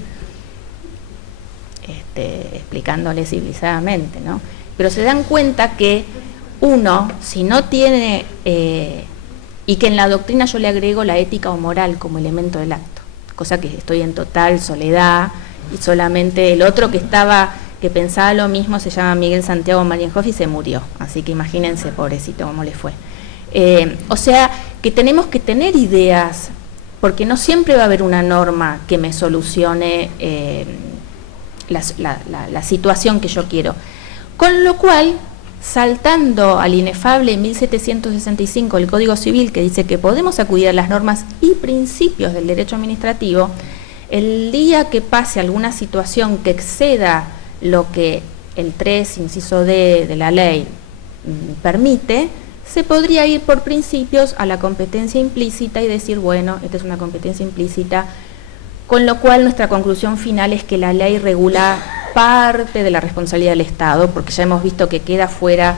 Explicándoles civilizadamente, ¿no? Pero se dan cuenta que uno, si no tiene... y que en la doctrina yo le agrego la ética o moral como elemento del acto, cosa que estoy en total soledad, y solamente el otro que pensaba lo mismo se llama Miguel Santiago Marienhoff y se murió, así que imagínense, pobrecito, cómo le fue. O sea, que tenemos que tener ideas, porque no siempre va a haber una norma que me solucione la situación que yo quiero. Con lo cual, saltando al inefable 1765 del Código Civil, que dice que podemos acudir a las normas y principios del derecho administrativo, el día que pase alguna situación que exceda lo que el 3, inciso D de la ley permite, se podría ir por principios a la competencia implícita y decir, bueno, esta es una competencia implícita, con lo cual nuestra conclusión final es que la ley regula parte de la responsabilidad del Estado, porque ya hemos visto que queda fuera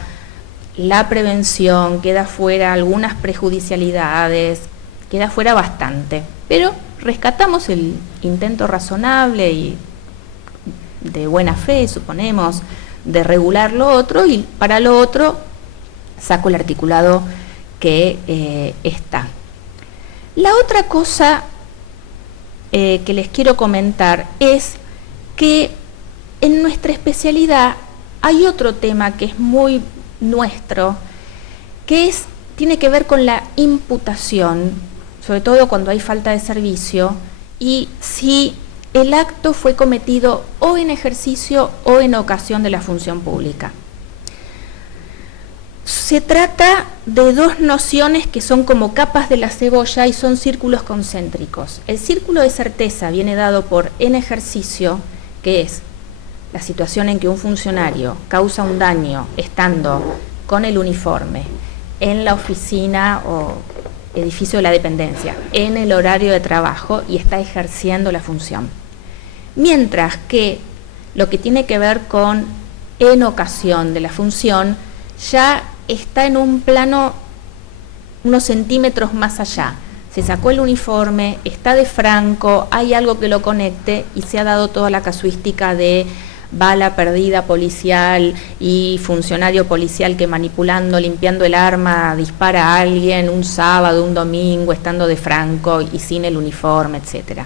la prevención, queda fuera algunas prejudicialidades, queda fuera bastante, pero rescatamos el intento razonable y de buena fe, suponemos, de regular lo otro, y para lo otro saco el articulado que está. La otra cosa que les quiero comentar es que en nuestra especialidad hay otro tema que es muy nuestro, que tiene que ver con la imputación, sobre todo cuando hay falta de servicio, y si el acto fue cometido o en ejercicio o en ocasión de la función pública. Se trata de dos nociones que son como capas de la cebolla y son círculos concéntricos. El círculo de certeza viene dado por en ejercicio, que es la situación en que un funcionario causa un daño estando con el uniforme en la oficina o edificio de la dependencia, en el horario de trabajo y está ejerciendo la función. Mientras que lo que tiene que ver con en ocasión de la función ya está en un plano unos centímetros más allá. Se sacó el uniforme, está de Franco, hay algo que lo conecte y se ha dado toda la casuística de bala perdida policial y funcionario policial que manipulando, limpiando el arma, dispara a alguien un sábado, un domingo, estando de Franco y sin el uniforme, etc.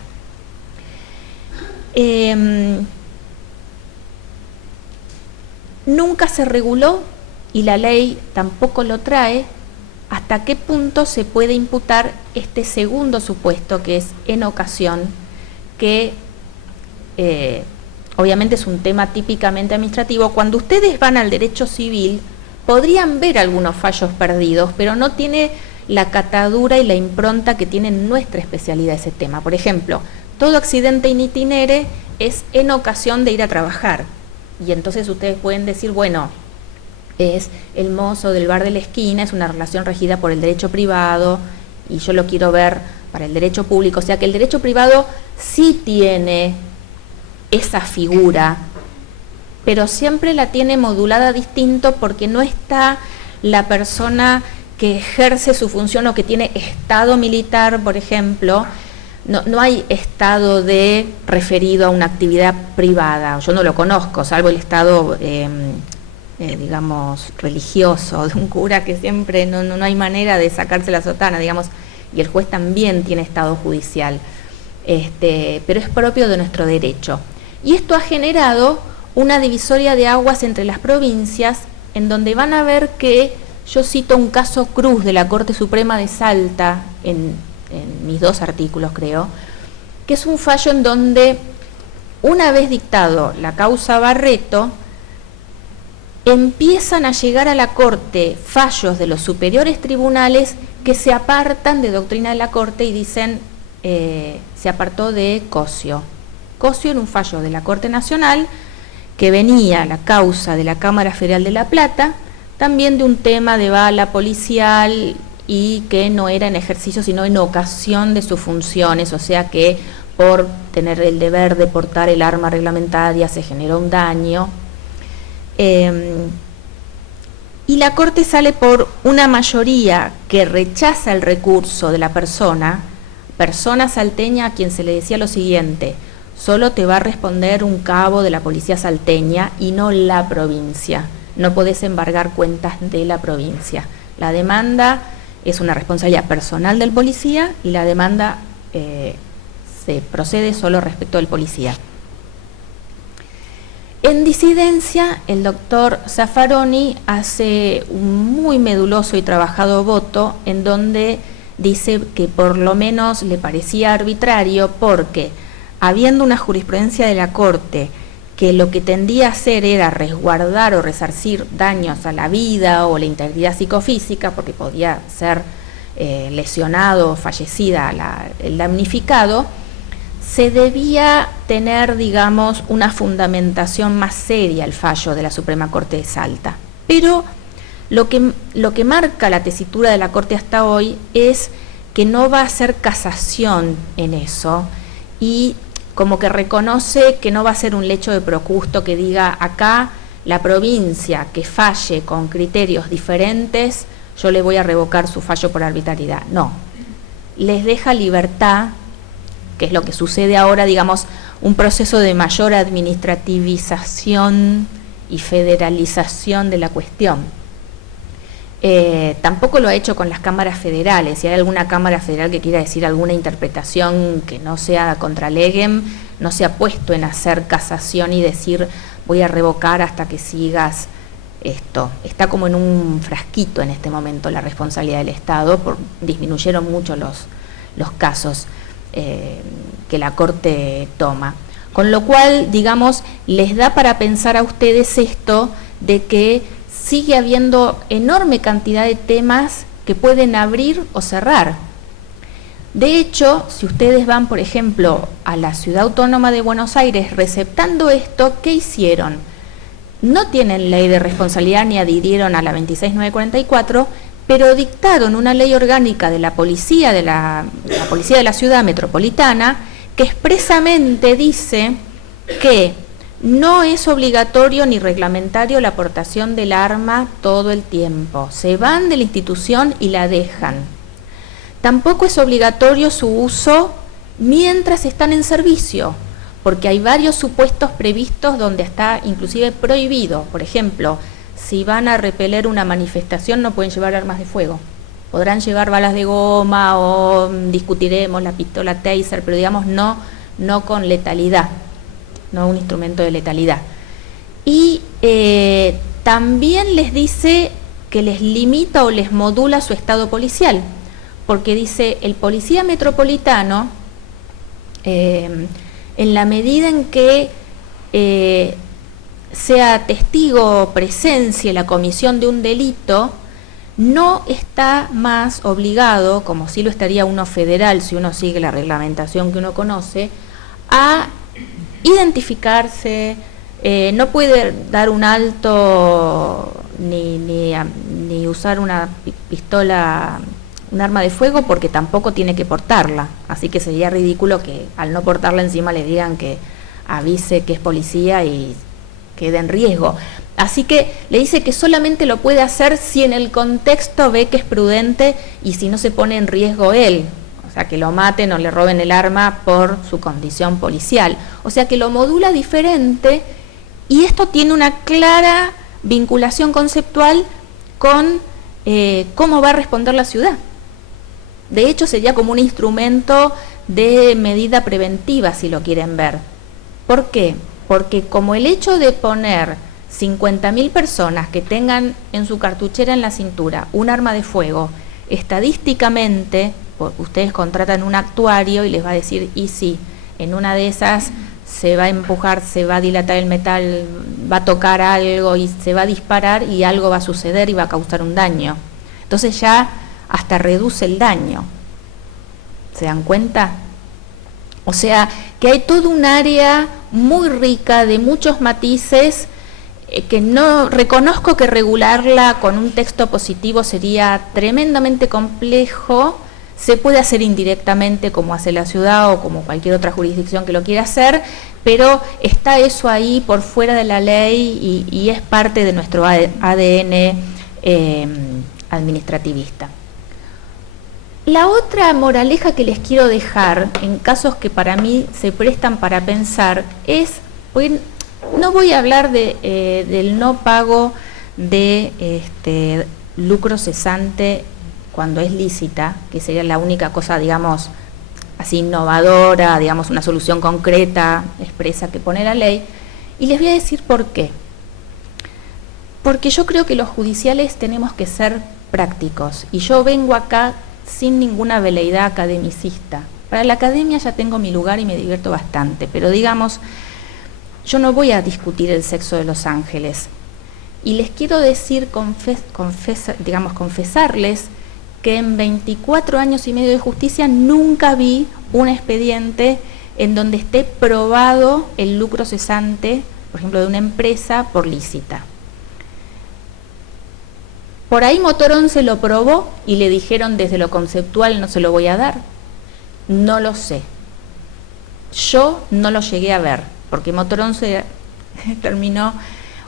Nunca se reguló, y la ley tampoco lo trae, hasta qué punto se puede imputar este segundo supuesto, que es en ocasión, que obviamente es un tema típicamente administrativo. Cuando ustedes van al derecho civil, podrían ver algunos fallos perdidos, pero no tiene la catadura y la impronta que tiene nuestra especialidad ese tema. Por ejemplo, todo accidente in itinere es en ocasión de ir a trabajar. Y entonces ustedes pueden decir, bueno, es el mozo del bar de la esquina, es una relación regida por el derecho privado y yo lo quiero ver para el derecho público. O sea que el derecho privado sí tiene esa figura, pero siempre la tiene modulada distinto porque no está la persona que ejerce su función o que tiene estado militar, por ejemplo. No hay estado de referido a una actividad privada, yo no lo conozco, salvo el estado, digamos, religioso, de un cura que siempre no hay manera de sacarse la sotana, digamos, y el juez también tiene estado judicial, pero es propio de nuestro derecho. Y esto ha generado una divisoria de aguas entre las provincias, en donde van a ver que, yo cito un caso Cruz de la Corte Suprema de Salta, en mis 2 artículos creo, que es un fallo en donde, una vez dictado la causa Barreto, empiezan a llegar a la Corte fallos de los superiores tribunales que se apartan de doctrina de la Corte y dicen, se apartó de Cosio. Cosio en un fallo de la Corte Nacional, que venía la causa de la Cámara Federal de La Plata, también de un tema de bala policial y que no era en ejercicio sino en ocasión de sus funciones, o sea que por tener el deber de portar el arma reglamentaria se generó un daño. Y la Corte sale por una mayoría que rechaza el recurso de la persona salteña, a quien se le decía lo siguiente: solo te va a responder un cabo de la policía salteña y no la provincia, no podés embargar cuentas de la provincia. La demanda es una responsabilidad personal del policía y la demanda se procede solo respecto del policía. En disidencia, el doctor Zaffaroni hace un muy meduloso y trabajado voto en donde dice que por lo menos le parecía arbitrario porque, habiendo una jurisprudencia de la Corte que lo que tendía a hacer era resguardar o resarcir daños a la vida o la integridad psicofísica, porque podía ser lesionado o fallecida el damnificado, se debía tener, digamos, una fundamentación más seria el fallo de la Suprema Corte de Salta. Pero lo que marca la tesitura de la Corte hasta hoy es que no va a hacer casación en eso y como que reconoce que no va a ser un lecho de procusto que diga acá la provincia que falle con criterios diferentes, yo le voy a revocar su fallo por arbitrariedad. No, les deja libertad, que es lo que sucede ahora, digamos, un proceso de mayor administrativización y federalización de la cuestión. Tampoco lo ha hecho con las cámaras federales. Si hay alguna cámara federal que quiera decir alguna interpretación que no sea contra legem, no se ha puesto en hacer casación y decir voy a revocar hasta que sigas esto. Está como en un frasquito en este momento la responsabilidad del Estado, disminuyeron mucho los casos que la Corte toma. Con lo cual, digamos, les da para pensar a ustedes esto de que sigue habiendo enorme cantidad de temas que pueden abrir o cerrar. De hecho, si ustedes van, por ejemplo, a la Ciudad Autónoma de Buenos Aires receptando esto, ¿qué hicieron? No tienen ley de responsabilidad ni adhirieron a la 26944, pero dictaron una ley orgánica de la policía de la Policía de la Ciudad Metropolitana que expresamente dice que no es obligatorio ni reglamentario la portación del arma todo el tiempo. Se van de la institución y la dejan. Tampoco es obligatorio su uso mientras están en servicio, porque hay varios supuestos previstos donde está inclusive prohibido. Por ejemplo, si van a repeler una manifestación no pueden llevar armas de fuego. Podrán llevar balas de goma o discutiremos la pistola taser, pero digamos no con letalidad, no un instrumento de letalidad. Y también les dice que les limita o les modula su estado policial, porque dice el policía metropolitano, en la medida en que sea testigo o presencie la comisión de un delito, no está más obligado, como sí lo estaría uno federal si uno sigue la reglamentación que uno conoce, a identificarse, no puede dar un alto ni usar una pistola, un arma de fuego, porque tampoco tiene que portarla, así que sería ridículo que al no portarla encima le digan que avise que es policía y quede en riesgo. Así que le dice que solamente lo puede hacer si en el contexto ve que es prudente y si no se pone en riesgo él, o sea, que lo maten o le roben el arma por su condición policial. O sea, que lo modula diferente, y esto tiene una clara vinculación conceptual con cómo va a responder la ciudad. De hecho, sería como un instrumento de medida preventiva, si lo quieren ver. ¿Por qué? Porque como el hecho de poner 50.000 personas que tengan en su cartuchera en la cintura un arma de fuego, estadísticamente, ustedes contratan un actuario y les va a decir, y sí, en una de esas se va a empujar, se va a dilatar el metal, va a tocar algo y se va a disparar y algo va a suceder y va a causar un daño. Entonces ya hasta reduce el daño. ¿Se dan cuenta? O sea, que hay todo un área muy rica de muchos matices que no reconozco que regularla con un texto positivo sería tremendamente complejo. Se puede hacer indirectamente como hace la ciudad o como cualquier otra jurisdicción que lo quiera hacer, pero está eso ahí por fuera de la ley y es parte de nuestro ADN administrativista. La otra moraleja que les quiero dejar, en casos que para mí se prestan para pensar, es, no voy a hablar del no pago de lucro cesante cuando es lícita, que sería la única cosa, digamos, así innovadora, digamos, una solución concreta, expresa que pone la ley, y les voy a decir por qué. Porque yo creo que los judiciales tenemos que ser prácticos, y yo vengo acá sin ninguna veleidad academicista. Para la academia ya tengo mi lugar y me divierto bastante, pero digamos, yo no voy a discutir el sexo de los ángeles. Y les quiero decir, confesarles que en 24 años y medio de justicia nunca vi un expediente en donde esté probado el lucro cesante, por ejemplo, de una empresa por lícita. Por ahí Motor 11 lo probó y le dijeron desde lo conceptual no se lo voy a dar. No lo sé. Yo no lo llegué a ver, porque Motor 11 terminó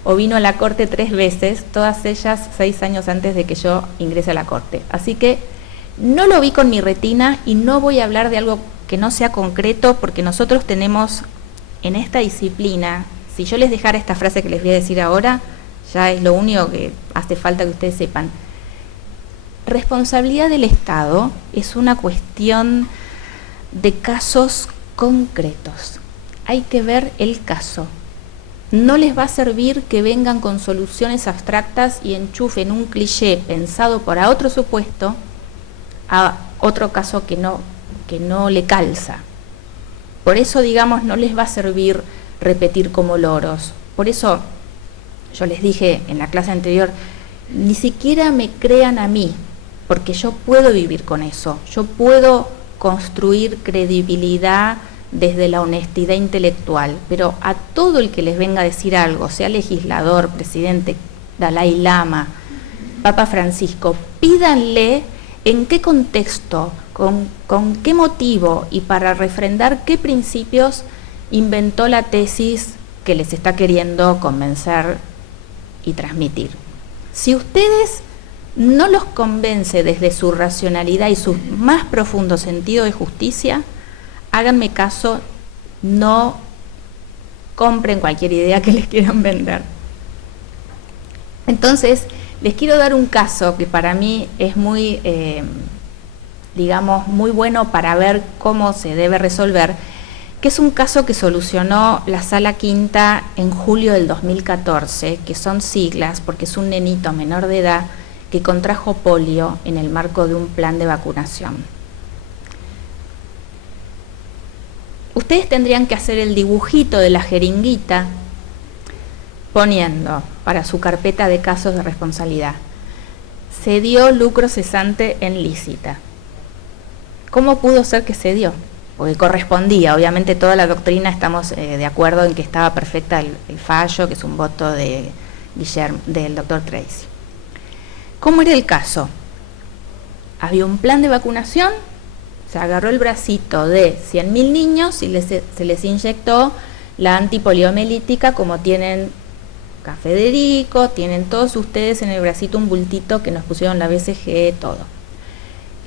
o vino a la corte 3 veces, todas ellas 6 años antes de que yo ingrese a la corte. Así que no lo vi con mi retina y no voy a hablar de algo que no sea concreto, porque nosotros tenemos en esta disciplina, si yo les dejara esta frase que les voy a decir ahora, ya es lo único que hace falta que ustedes sepan. Responsabilidad del Estado es una cuestión de casos concretos. Hay que ver el caso. No les va a servir que vengan con soluciones abstractas y enchufen un cliché pensado para otro supuesto a otro caso que no le calza. Por eso, digamos, no les va a servir repetir como loros. Por eso yo les dije en la clase anterior, ni siquiera me crean a mí, porque yo puedo vivir con eso, yo puedo construir credibilidad desde la honestidad intelectual, pero a todo el que les venga a decir algo, sea legislador, presidente, Dalai Lama, Papa Francisco, pídanle en qué contexto, con qué motivo y para refrendar qué principios inventó la tesis que les está queriendo convencer y transmitir. Si ustedes no los convence desde su racionalidad y su más profundo sentido de justicia, háganme caso, no compren cualquier idea que les quieran vender. Entonces, les quiero dar un caso que para mí es muy, digamos, muy bueno para ver cómo se debe resolver, que es un caso que solucionó la Sala Quinta en julio del 2014, que son siglas porque es un nenito menor de edad que contrajo polio en el marco de un plan de vacunación. Ustedes tendrían que hacer el dibujito de la jeringuita poniendo para su carpeta de casos de responsabilidad: se dio lucro cesante en lícita. ¿Cómo pudo ser que se dio? Porque correspondía, obviamente toda la doctrina estamos de acuerdo en que estaba perfecta el fallo, que es un voto de del doctor Tracy. ¿Cómo era el caso? Había un plan de vacunación, se agarró el bracito de 100.000 niños y se les inyectó la antipoliomielítica, como tienen acá Federico, tienen todos ustedes en el bracito un bultito que nos pusieron la BCG, todo.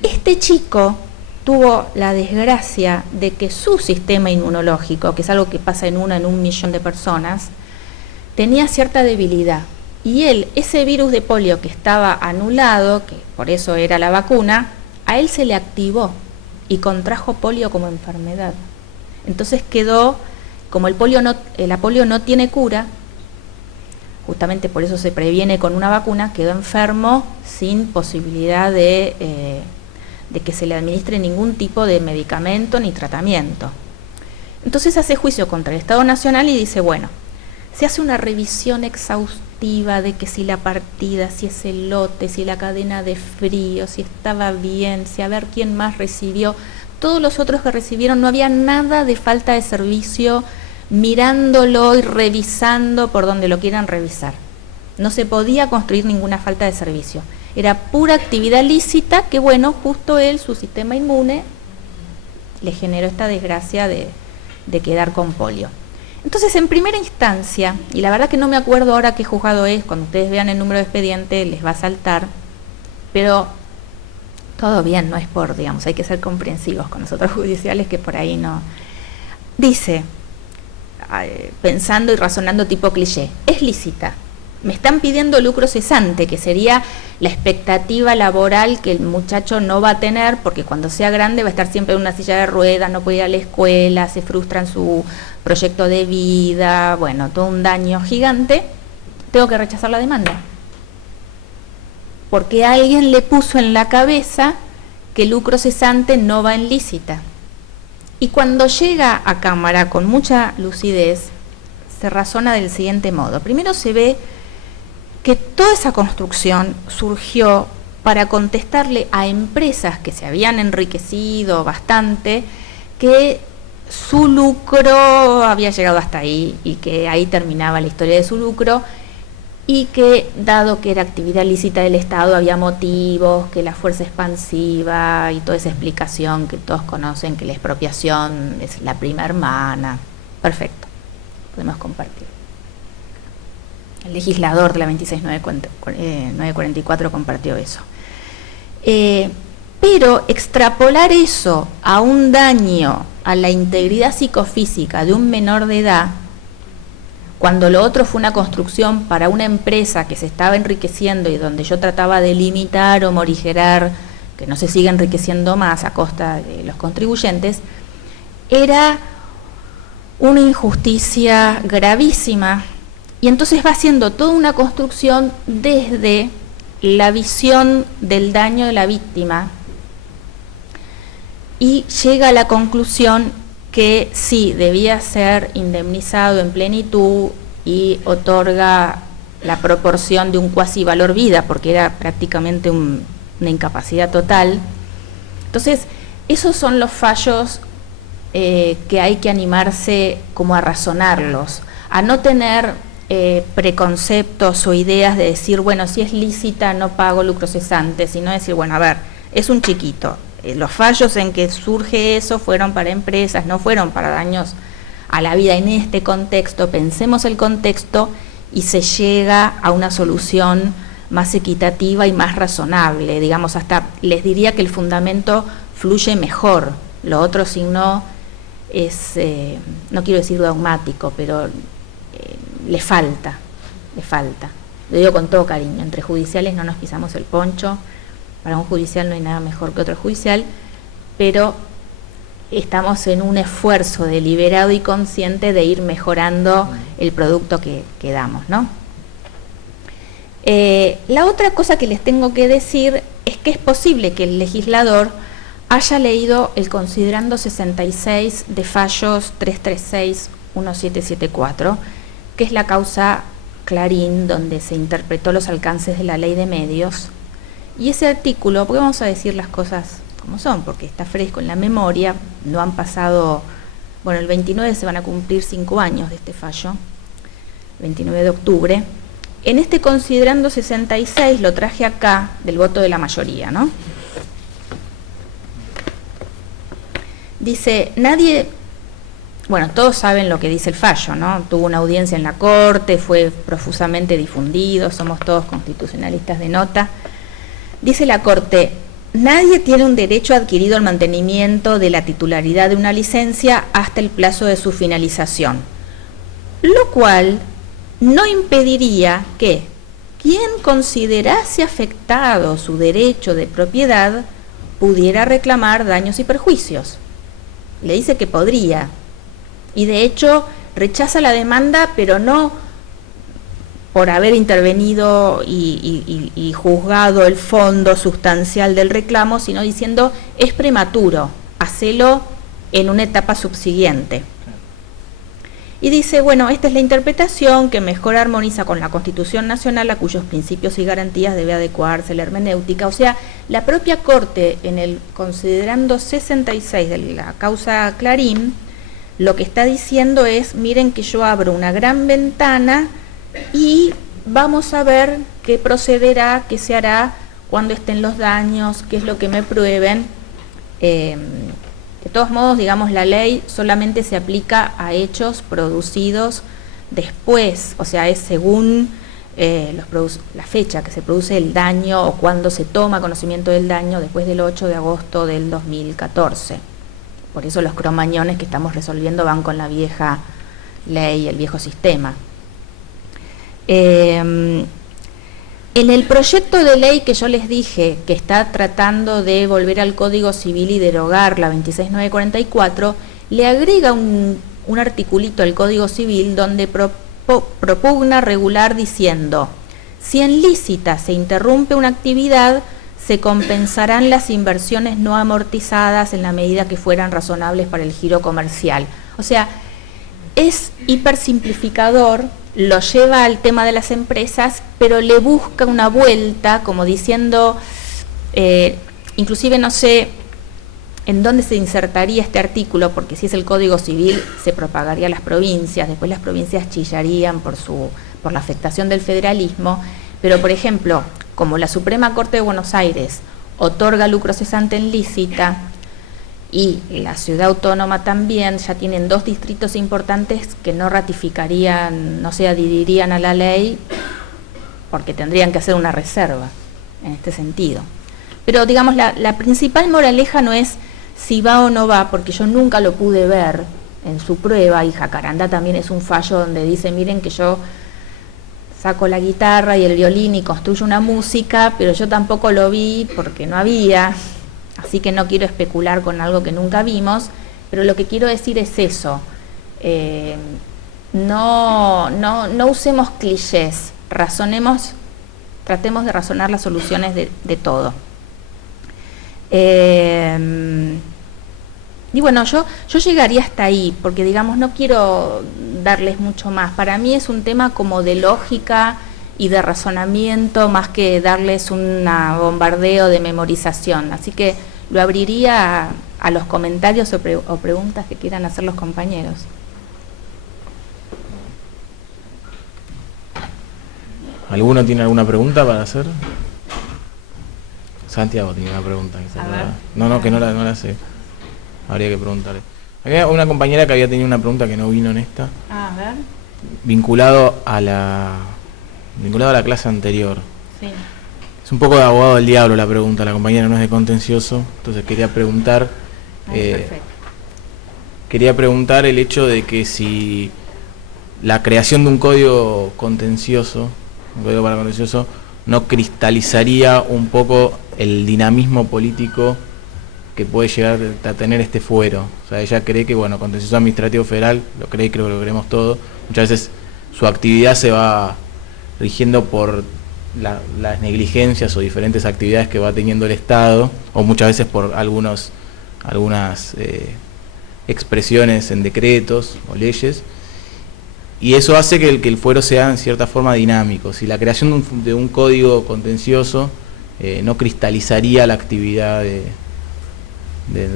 Este chico tuvo la desgracia de que su sistema inmunológico, que es algo que pasa en 1 en 1.000.000 de personas, tenía cierta debilidad. Y él, ese virus de polio que estaba anulado, que por eso era la vacuna, a él se le activó y contrajo polio como enfermedad. Entonces quedó, como la polio no tiene cura, justamente por eso se previene con una vacuna, quedó enfermo sin posibilidad de que se le administre ningún tipo de medicamento ni tratamiento. Entonces hace juicio contra el Estado Nacional y dice, bueno, se hace una revisión exhaustiva de que si la partida, si ese lote, si la cadena de frío, si estaba bien, si a ver quién más recibió. Todos los otros que recibieron, no había nada de falta de servicio, mirándolo y revisando por donde lo quieran revisar. No se podía construir ninguna falta de servicio. Era pura actividad lícita que, bueno, justo él, su sistema inmune, le generó esta desgracia de quedar con polio. Entonces, en primera instancia, y la verdad que no me acuerdo ahora qué juzgado es, cuando ustedes vean el número de expediente les va a saltar, pero todo bien, no es por, digamos, hay que ser comprensivos con los otros judiciales que por ahí no. Dice, pensando y razonando tipo cliché, es lícita. Me están pidiendo lucro cesante, que sería la expectativa laboral que el muchacho no va a tener, porque cuando sea grande va a estar siempre en una silla de ruedas, no puede ir a la escuela, se frustra en su proyecto de vida, bueno, todo un daño gigante. Tengo que rechazar la demanda, porque alguien le puso en la cabeza que el lucro cesante no va en lícita. Y cuando llega a cámara con mucha lucidez, se razona del siguiente modo. Primero se ve que toda esa construcción surgió para contestarle a empresas que se habían enriquecido bastante, que su lucro había llegado hasta ahí y que ahí terminaba la historia de su lucro, y que, dado que era actividad lícita del Estado, había motivos, que la fuerza expansiva y toda esa explicación que todos conocen, que la expropiación es la prima hermana. Perfecto, podemos compartir. El legislador de la 26944 compartió eso. Pero extrapolar eso a un daño a la integridad psicofísica de un menor de edad, cuando lo otro fue una construcción para una empresa que se estaba enriqueciendo y donde yo trataba de limitar o morigerar que no se siga enriqueciendo más a costa de los contribuyentes, era una injusticia gravísima. Y entonces va haciendo toda una construcción desde la visión del daño de la víctima y llega a la conclusión que sí, debía ser indemnizado en plenitud y otorga la proporción de un cuasi valor vida, porque era prácticamente una incapacidad total. Entonces, esos son los fallos que hay que animarse como a razonarlos, a no tener preconceptos o ideas de decir, bueno, si es lícita no pago lucro cesante, sino decir, bueno, a ver, es un chiquito, los fallos en que surge eso fueron para empresas, no fueron para daños a la vida en este contexto, pensemos el contexto y se llega a una solución más equitativa y más razonable. Digamos, hasta les diría que el fundamento fluye mejor. Lo otro signo es, no quiero decir dogmático, pero le falta. Lo digo con todo cariño, entre judiciales no nos pisamos el poncho, para un judicial no hay nada mejor que otro judicial, pero estamos en un esfuerzo deliberado y consciente de ir mejorando el producto que damos, ¿no? La otra cosa que les tengo que decir es que es posible que el legislador haya leído el considerando 66 de fallos 336-1774, que es la causa Clarín, donde se interpretó los alcances de la ley de medios. Y ese artículo, porque vamos a decir las cosas como son, porque está fresco en la memoria, no han pasado, bueno, el 29 se van a cumplir 5 años de este fallo, 29 de octubre. En este considerando 66 lo traje acá, del voto de la mayoría, ¿no? Dice, nadie, bueno, todos saben lo que dice el fallo, ¿no? Tuvo una audiencia en la Corte, fue profusamente difundido, somos todos constitucionalistas de nota. Dice la Corte, nadie tiene un derecho adquirido al mantenimiento de la titularidad de una licencia hasta el plazo de su finalización, lo cual no impediría que quien considerase afectado su derecho de propiedad pudiera reclamar daños y perjuicios. Le dice que podría, y de hecho rechaza la demanda, pero no por haber intervenido y juzgado el fondo sustancial del reclamo, sino diciendo es prematuro, hacelo en una etapa subsiguiente. Y dice, bueno, esta es la interpretación que mejor armoniza con la Constitución Nacional, a cuyos principios y garantías debe adecuarse la hermenéutica. O sea, la propia Corte, en el considerando 66 de la causa Clarín, lo que está diciendo es, miren que yo abro una gran ventana y vamos a ver qué procederá, qué se hará cuando estén los daños, qué es lo que me prueben. De todos modos, digamos, la ley solamente se aplica a hechos producidos después, o sea, es según la fecha que se produce el daño o cuando se toma conocimiento del daño, después del 8 de agosto del 2014. Por eso los cromañones que estamos resolviendo van con la vieja ley, el viejo sistema. En el proyecto de ley que yo les dije que está tratando de volver al Código Civil y derogar la 26944, le agrega un articulito al Código Civil donde propugna regular diciendo, si en lícita se interrumpe una actividad, se compensarán las inversiones no amortizadas en la medida que fueran razonables para el giro comercial. O sea, es hipersimplificador, lo lleva al tema de las empresas, pero le busca una vuelta, como diciendo, inclusive no sé en dónde se insertaría este artículo, porque si es el Código Civil se propagaría a las provincias, después las provincias chillarían por la afectación del federalismo, pero por ejemplo, como la Suprema Corte de Buenos Aires otorga lucro cesante en lícita, y la ciudad autónoma también, ya tienen 2 distritos importantes que no ratificarían, no se adherirían a la ley, porque tendrían que hacer una reserva en este sentido. Pero digamos, la principal moraleja no es si va o no va, porque yo nunca lo pude ver en su prueba, y Jacarandá también es un fallo donde dice, miren que yo saco la guitarra y el violín y construyo una música, pero yo tampoco lo vi porque no había. Así que no quiero especular con algo que nunca vimos, pero lo que quiero decir es eso. No usemos clichés, tratemos de razonar las soluciones de todo. Y bueno, yo llegaría hasta ahí, porque digamos, no quiero darles mucho más. Para mí es un tema como de lógica y de razonamiento, más que darles un bombardeo de memorización. Así que lo abriría a los comentarios o preguntas que quieran hacer los compañeros. ¿Alguno tiene alguna pregunta para hacer? Santiago tiene una pregunta. Que no la sé. Habría que preguntarle. Había una compañera que había tenido una pregunta que no vino en esta. A ver. Vinculado a la clase anterior. Sí. Es un poco de abogado del diablo la pregunta, la compañera no es de contencioso, entonces quería preguntar el hecho de que si la creación de un código contencioso, un código para contencioso, no cristalizaría un poco el dinamismo político que puede llegar a tener este fuero. O sea, ella cree que, bueno, contencioso administrativo federal, lo cree, creo que lo creemos todos, muchas veces su actividad se va rigiendo por las negligencias o diferentes actividades que va teniendo el Estado, o muchas veces por algunas expresiones en decretos o leyes, y eso hace que el fuero sea en cierta forma dinámico. Si la creación de un código contencioso no cristalizaría la actividad de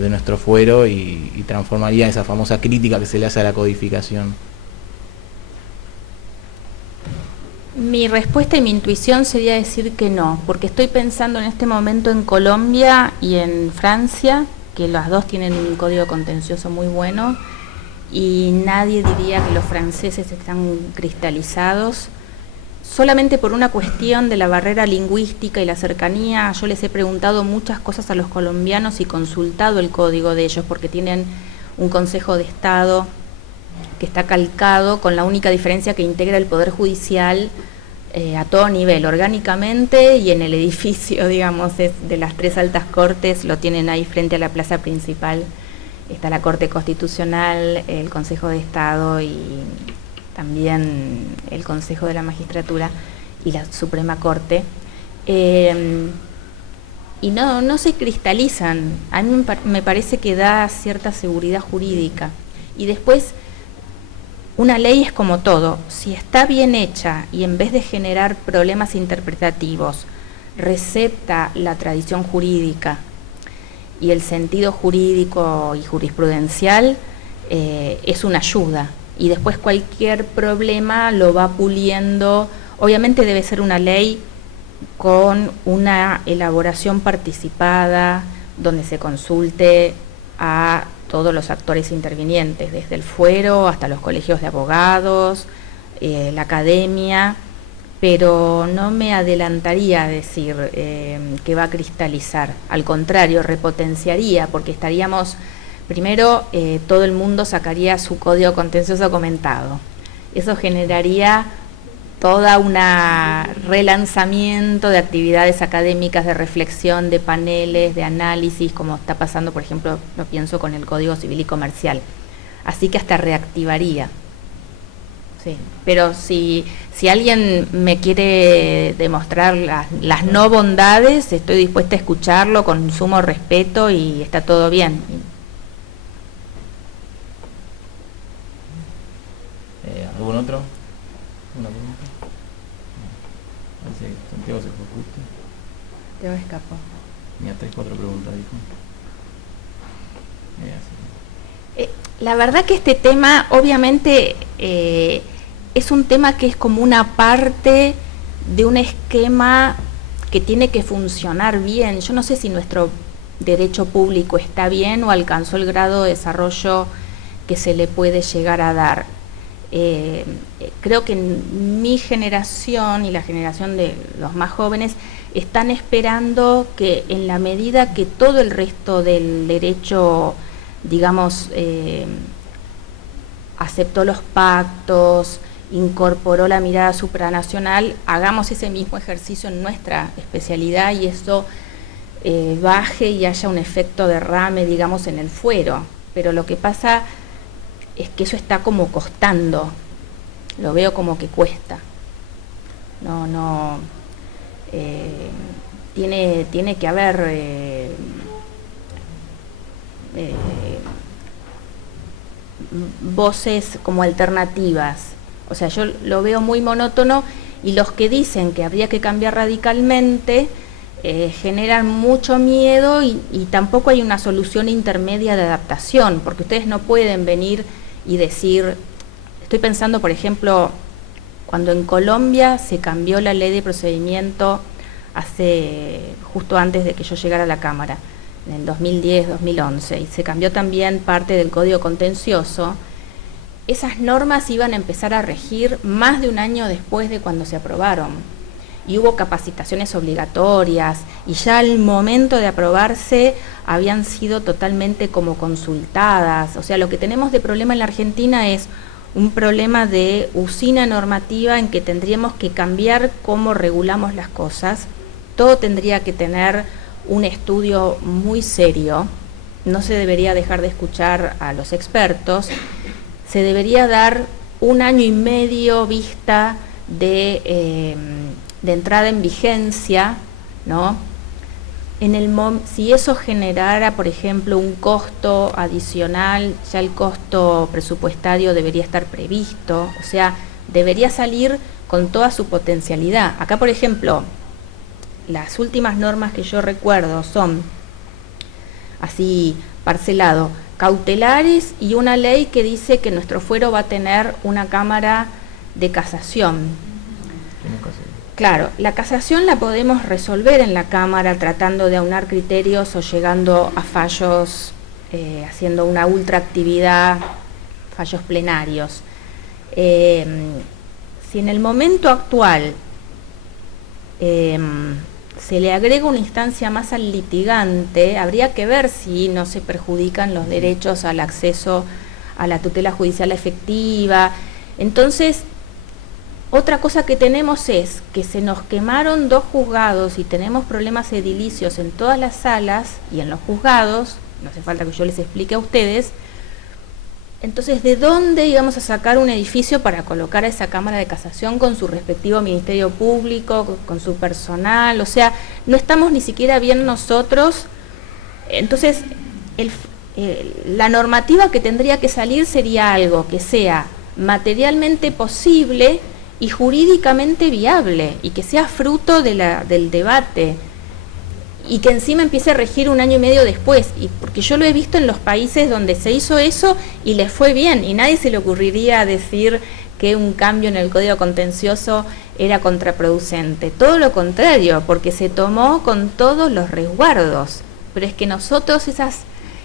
nuestro fuero y transformaría esa famosa crítica que se le hace a la codificación. Mi respuesta y mi intuición sería decir que no, porque estoy pensando en este momento en Colombia y en Francia, que las dos tienen un código contencioso muy bueno, y nadie diría que los franceses están cristalizados. Solamente por una cuestión de la barrera lingüística y la cercanía, yo les he preguntado muchas cosas a los colombianos y consultado el código de ellos, porque tienen un Consejo de Estado que está calcado, con la única diferencia que integra el Poder Judicial a todo nivel, orgánicamente, y en el edificio, digamos, de las 3 altas cortes, lo tienen ahí frente a la plaza principal. Está la Corte Constitucional, el Consejo de Estado y también el Consejo de la Magistratura y la Suprema Corte. Y no se cristalizan. A mí me parece que da cierta seguridad jurídica. Y después, una ley es como todo, si está bien hecha y en vez de generar problemas interpretativos, recepta la tradición jurídica y el sentido jurídico y jurisprudencial, es una ayuda. Y después cualquier problema lo va puliendo. Obviamente debe ser una ley con una elaboración participada, donde se consulte a todos los actores intervinientes, desde el fuero hasta los colegios de abogados, la academia, pero no me adelantaría a decir que va a cristalizar. Al contrario, repotenciaría, porque estaríamos, primero, todo el mundo sacaría su código contencioso comentado. Eso generaría toda una relanzamiento de actividades académicas, de reflexión, de paneles, de análisis, como está pasando, por ejemplo, lo pienso con el Código Civil y Comercial. Así que hasta reactivaría. Sí. Pero si alguien me quiere demostrar las no bondades, estoy dispuesta a escucharlo con sumo respeto y está todo bien. ¿Algún otro? ¿Una pregunta? Santiago se fue justo. Santiago escapó. Tenía 3-4 preguntas, dijo. La verdad que este tema, obviamente, es un tema que es como una parte de un esquema que tiene que funcionar bien. Yo no sé si nuestro derecho público está bien o alcanzó el grado de desarrollo que se le puede llegar a dar. Creo que mi generación y la generación de los más jóvenes están esperando que, en la medida que todo el resto del derecho, digamos, aceptó los pactos, incorporó la mirada supranacional, hagamos ese mismo ejercicio en nuestra especialidad y eso baje y haya un efecto derrame, digamos, en el fuero. Pero lo que pasa es que eso está como costando, lo veo como que cuesta. Tiene que haber voces como alternativas. O sea, yo lo veo muy monótono y los que dicen que habría que cambiar radicalmente generan mucho miedo y tampoco hay una solución intermedia de adaptación, porque ustedes no pueden venir y decir, estoy pensando, por ejemplo, cuando en Colombia se cambió la ley de procedimiento justo antes de que yo llegara a la Cámara, en el 2010-2011, y se cambió también parte del Código Contencioso, esas normas iban a empezar a regir más de un año después de cuando se aprobaron. Y hubo capacitaciones obligatorias, y ya al momento de aprobarse habían sido totalmente como consultadas. O sea, lo que tenemos de problema en la Argentina es un problema de usina normativa en que tendríamos que cambiar cómo regulamos las cosas. Todo tendría que tener un estudio muy serio, no se debería dejar de escuchar a los expertos, se debería dar 1 año y medio vista de entrada en vigencia, ¿no? Si eso generara, por ejemplo, un costo adicional, ya el costo presupuestario debería estar previsto, o sea, debería salir con toda su potencialidad. Acá, por ejemplo, las últimas normas que yo recuerdo son, así parcelado, cautelares y una ley que dice que nuestro fuero va a tener una cámara de casación. Claro, la casación la podemos resolver en la Cámara tratando de aunar criterios o llegando a fallos, haciendo una ultraactividad, fallos plenarios. Si en el momento actual se le agrega una instancia más al litigante, habría que ver si no se perjudican los derechos al acceso a la tutela judicial efectiva. Entonces, otra cosa que tenemos es que se nos quemaron 2 juzgados y tenemos problemas edilicios en todas las salas y en los juzgados, no hace falta que yo les explique a ustedes. Entonces, ¿de dónde íbamos a sacar un edificio para colocar a esa Cámara de Casación con su respectivo Ministerio Público, con su personal? O sea, no estamos ni siquiera bien nosotros. Entonces, la normativa que tendría que salir sería algo que sea materialmente posible y jurídicamente viable, y que sea fruto del debate, y que encima empiece a regir 1 año y medio después, y porque yo lo he visto en los países donde se hizo eso y les fue bien, y nadie se le ocurriría decir que un cambio en el Código Contencioso era contraproducente, todo lo contrario, porque se tomó con todos los resguardos, pero es que nosotros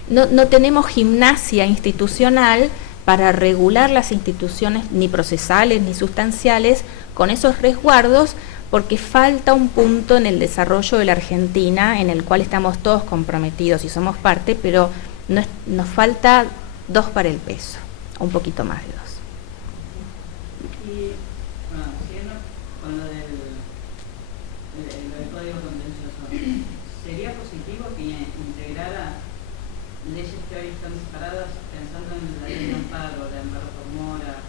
no tenemos gimnasia institucional para regular las instituciones ni procesales ni sustanciales con esos resguardos, porque falta un punto en el desarrollo de la Argentina en el cual estamos todos comprometidos y somos parte, pero nos falta 2 para el peso, un poquito más de 2. Y bueno, siguiendo con lo del Código Contencioso, ¿sería positivo que integrara leyes que hoy están separadas, pensando en la ley de amparo por mora,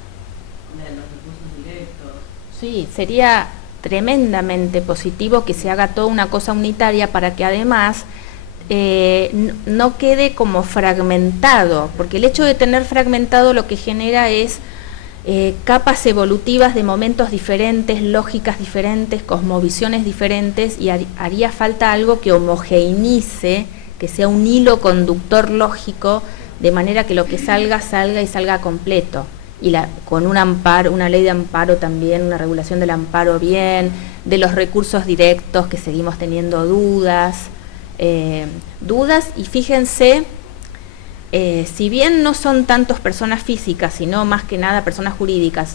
de los recursos directos? Sí, sería tremendamente positivo que se haga toda una cosa unitaria para que además no quede como fragmentado, porque el hecho de tener fragmentado lo que genera es capas evolutivas de momentos diferentes, lógicas diferentes, cosmovisiones diferentes, y haría falta algo que homogeneice, que sea un hilo conductor lógico, de manera que lo que salga y salga completo. Y con un amparo, una ley de amparo también, una regulación del amparo bien, de los recursos directos que seguimos teniendo dudas, y fíjense, si bien no son tantos personas físicas, sino más que nada personas jurídicas,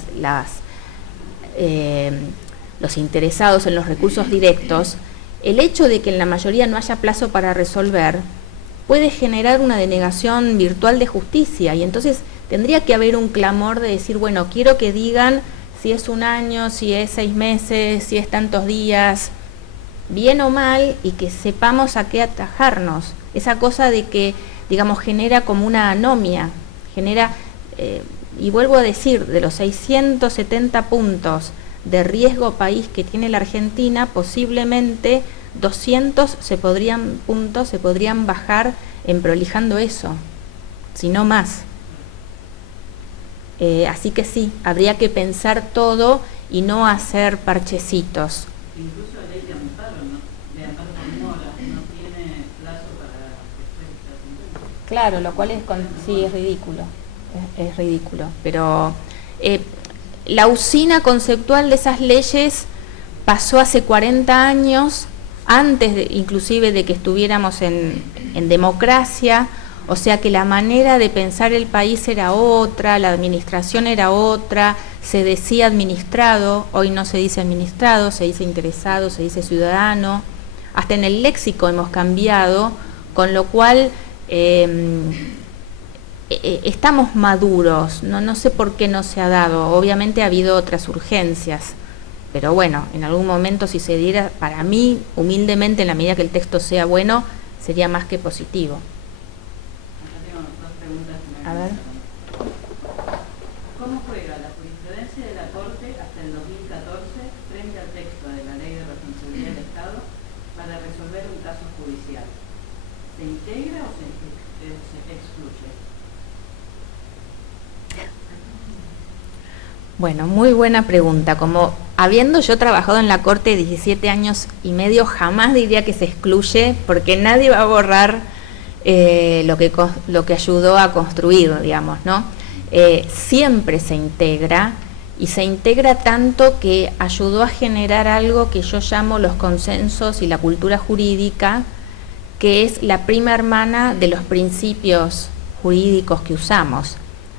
los interesados en los recursos directos, el hecho de que en la mayoría no haya plazo para resolver puede generar una denegación virtual de justicia, y entonces tendría que haber un clamor de decir, bueno, quiero que digan si es 1 año, si es 6 meses, si es tantos días, bien o mal, y que sepamos a qué atajarnos. Esa cosa de que, digamos, genera como una anomia, y vuelvo a decir, de los 670 puntos de riesgo país que tiene la Argentina, posiblemente 200 se podrían bajar en prolijando eso, si no más. Así que sí, habría que pensar todo y no hacer parchecitos. Incluso la ley de amparo, ¿no? De amparo por mora, no tiene plazo para respuesta a sentencia. Claro, lo cual sí es ridículo, es ridículo, pero la usina conceptual de esas leyes pasó hace 40 años, antes inclusive de que estuviéramos en democracia, o sea que la manera de pensar el país era otra, la administración era otra, se decía administrado, hoy no se dice administrado, se dice interesado, se dice ciudadano, hasta en el léxico hemos cambiado, con lo cual estamos maduros, no sé por qué no se ha dado, obviamente ha habido otras urgencias, pero bueno, en algún momento si se diera, para mí, humildemente, en la medida que el texto sea bueno, sería más que positivo. A ver. ¿Cómo juega la jurisprudencia de la Corte hasta el 2014 frente al texto de la Ley de Responsabilidad del Estado para resolver un caso judicial? ¿Se integra o se excluye? Bueno, muy buena pregunta. Como habiendo yo trabajado en la Corte 17 años y medio, jamás diría que se excluye, porque nadie va a borrar lo que ayudó a construir, digamos, ¿no? Siempre se integra, y se integra tanto que ayudó a generar algo que yo llamo los consensos y la cultura jurídica, que es la prima hermana de los principios jurídicos que usamos.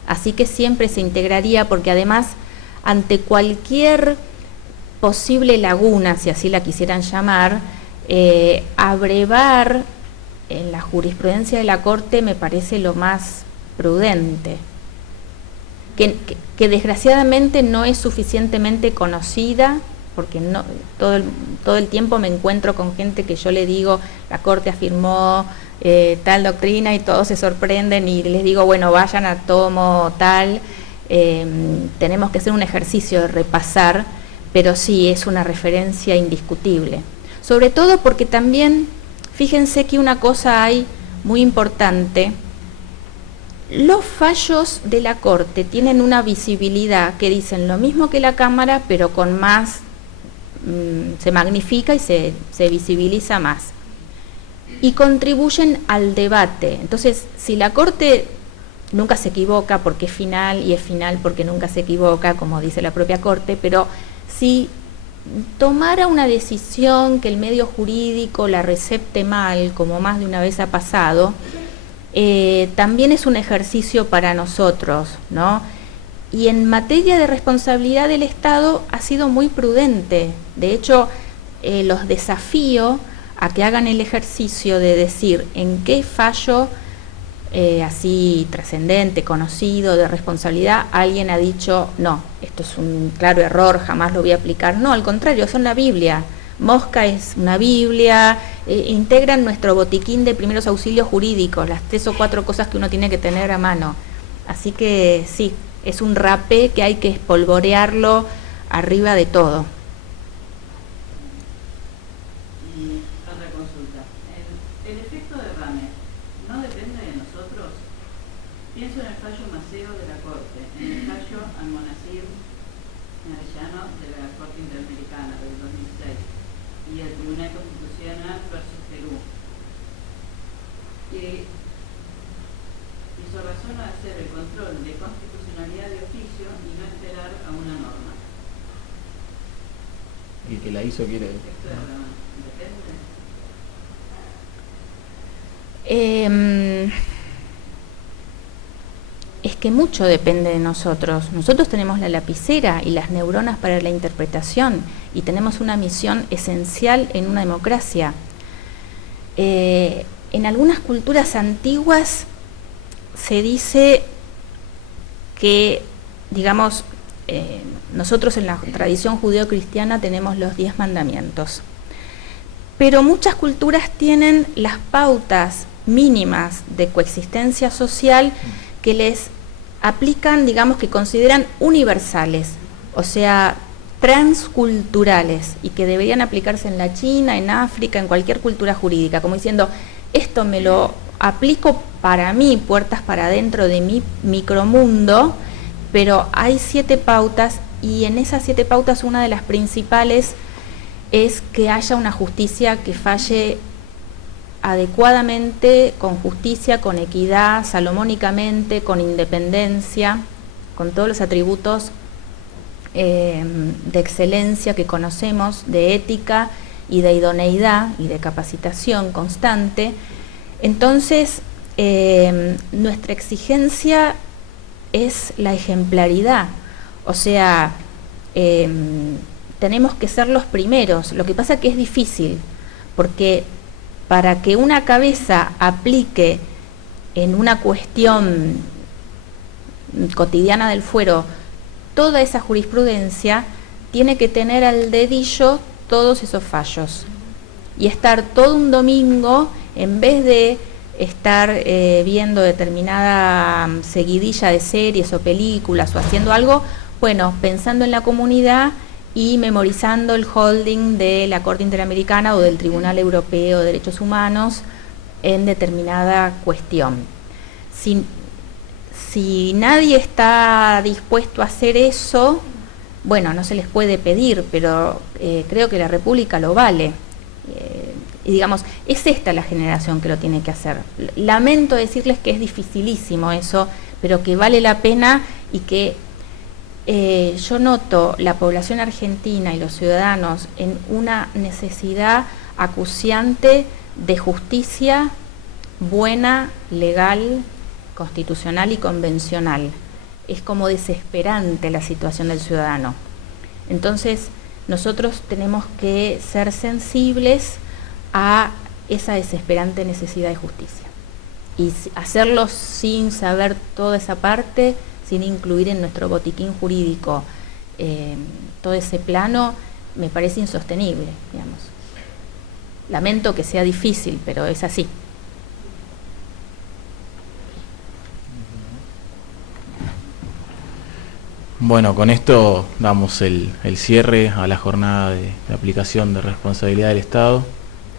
Así que siempre se integraría, porque además, ante cualquier posible laguna, si así la quisieran llamar, abrevar en la jurisprudencia de la Corte me parece lo más prudente, que desgraciadamente no es suficientemente conocida, porque no, todo el tiempo me encuentro con gente que yo le digo, la Corte afirmó tal doctrina, y todos se sorprenden, y les digo, bueno, vayan a tomo tal, tenemos que hacer un ejercicio de repasar, pero sí es una referencia indiscutible, sobre todo porque también, fíjense que una cosa hay muy importante, los fallos de la Corte tienen una visibilidad que dicen lo mismo que la Cámara, pero con más, se magnifica y se visibiliza más, y contribuyen al debate. Entonces, si la Corte nunca se equivoca porque es final, y es final porque nunca se equivoca, como dice la propia Corte, pero si tomara una decisión que el medio jurídico la recepte mal, como más de una vez ha pasado, también es un ejercicio para nosotros, ¿no? Y en materia de responsabilidad del Estado ha sido muy prudente. De hecho, los desafío a que hagan el ejercicio de decir en qué fallo así trascendente, conocido, de responsabilidad, alguien ha dicho, no, esto es un claro error, jamás lo voy a aplicar. No, al contrario, son la Biblia. Mosca es una Biblia, integran nuestro botiquín de primeros auxilios jurídicos, las 3 o 4 cosas que uno tiene que tener a mano. Así que sí, es un rapé que hay que espolvorearlo arriba de todo. Pienso en el fallo Maceo de la Corte, en el fallo Almonacid Arellano de la Corte Interamericana del 2006 y el Tribunal Constitucional versus Perú. Hizo razón a hacer el control de constitucionalidad de oficio y no esperar a una norma. ¿Y que la hizo quiere? ¿Esto depende? Es que mucho depende de nosotros. Nosotros tenemos la lapicera y las neuronas para la interpretación, y tenemos una misión esencial en una democracia. En algunas culturas antiguas se dice que, digamos, nosotros en la tradición judeo-cristiana tenemos los 10 mandamientos, pero muchas culturas tienen las pautas mínimas de coexistencia social que les aplican, digamos, que consideran universales, o sea, transculturales, y que deberían aplicarse en la China, en África, en cualquier cultura jurídica, como diciendo, esto me lo aplico para mí, puertas para adentro de mi micromundo, pero hay 7 pautas, y en esas 7 pautas una de las principales es que haya una justicia que falle adecuadamente, con justicia, con equidad, salomónicamente, con independencia, con todos los atributos de excelencia que conocemos, de ética y de idoneidad y de capacitación constante. Entonces, nuestra exigencia es la ejemplaridad, o sea, tenemos que ser los primeros. Lo que pasa que es difícil, porque para que una cabeza aplique en una cuestión cotidiana del fuero toda esa jurisprudencia, tiene que tener al dedillo todos esos fallos y estar todo un domingo, en vez de estar viendo determinada seguidilla de series o películas o haciendo algo, bueno, pensando en la comunidad y memorizando el holding de la Corte Interamericana o del Tribunal Europeo de Derechos Humanos en determinada cuestión. Si nadie está dispuesto a hacer eso, bueno, no se les puede pedir, pero creo que la República lo vale. Y digamos, es esta la generación que lo tiene que hacer. Lamento decirles que es dificilísimo eso, pero que vale la pena y que yo noto la población argentina y los ciudadanos en una necesidad acuciante de justicia buena, legal, constitucional y convencional. Es como desesperante la situación del ciudadano. Entonces, nosotros tenemos que ser sensibles a esa desesperante necesidad de justicia y hacerlo sin saber toda esa parte, sin incluir en nuestro botiquín jurídico todo ese plano, me parece insostenible, digamos. Lamento que sea difícil, pero es así. Bueno, con esto damos el cierre a la jornada de aplicación de responsabilidad del Estado.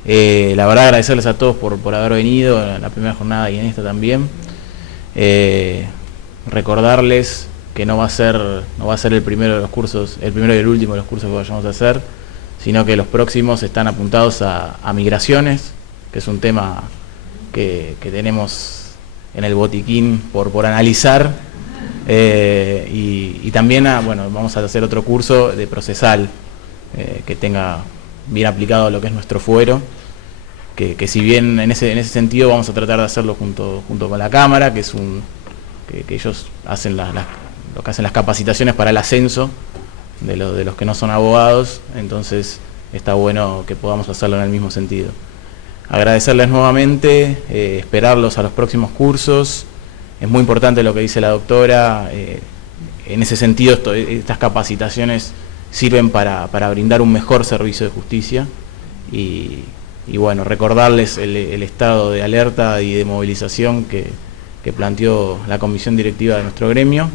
La verdad, agradecerles a todos por haber venido en la primera jornada y en esta también. Recordarles que no va a ser el primero de los cursos, el primero y el último de los cursos que vayamos a hacer, sino que los próximos están apuntados a migraciones, que es un tema que tenemos en el botiquín por analizar. Y también bueno, vamos a hacer otro curso de procesal que tenga bien aplicado a lo que es nuestro fuero, que si bien en ese sentido vamos a tratar de hacerlo junto con la Cámara, que es que ellos hacen lo que hacen las capacitaciones para el ascenso de los que no son abogados, entonces está bueno que podamos hacerlo en el mismo sentido. Agradecerles nuevamente, esperarlos a los próximos cursos. Es muy importante lo que dice la doctora, en ese sentido estas capacitaciones sirven para brindar un mejor servicio de justicia y bueno, recordarles el estado de alerta y de movilización que planteó la comisión directiva de nuestro gremio,